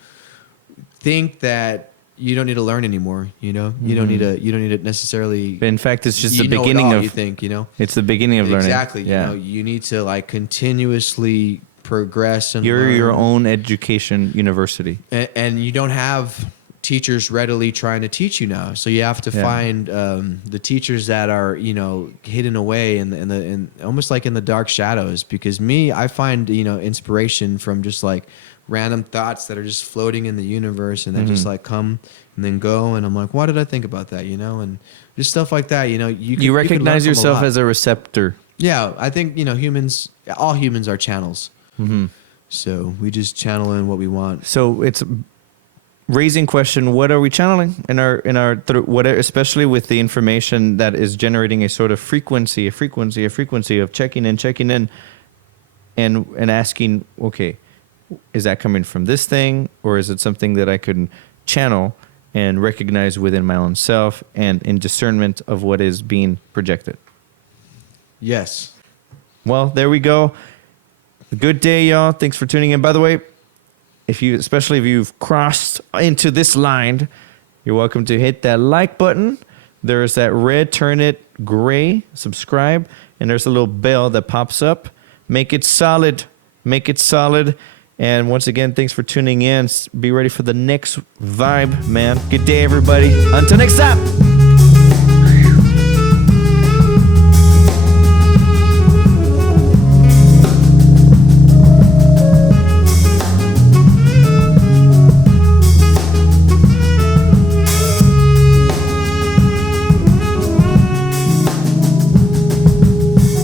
think that you don't need to learn anymore. You don't need to necessarily. But in fact, it's just the beginning of. You think it's the beginning of learning. Exactly. You need to continuously progress and. You're learn. your own education university, and you don't have teachers readily trying to teach you now, so you have to find the teachers that are hidden away in almost like in the dark shadows. Because I find inspiration from just random thoughts that are just floating in the universe, and then just come and then go, and I'm like, why did I think about that? And just stuff like that. You recognize yourself as a receptor. Yeah, I think all humans are channels. So we just channel in what we want. So it's raising question: what are we channeling in our especially with the information that is generating a sort of frequency of checking in, and asking, okay, is that coming from this thing, or is it something that I could channel and recognize within my own self and in discernment of what is being projected? Yes. Well, there we go. Good day, y'all. Thanks for tuning in. By the way, especially if you've crossed into this line, you're welcome to hit that like button. There's that red, turn it gray, subscribe, and there's a little bell that pops up. Make it solid. And once again, thanks for tuning in. Be ready for the next vibe, man. Good day, everybody. Until next time.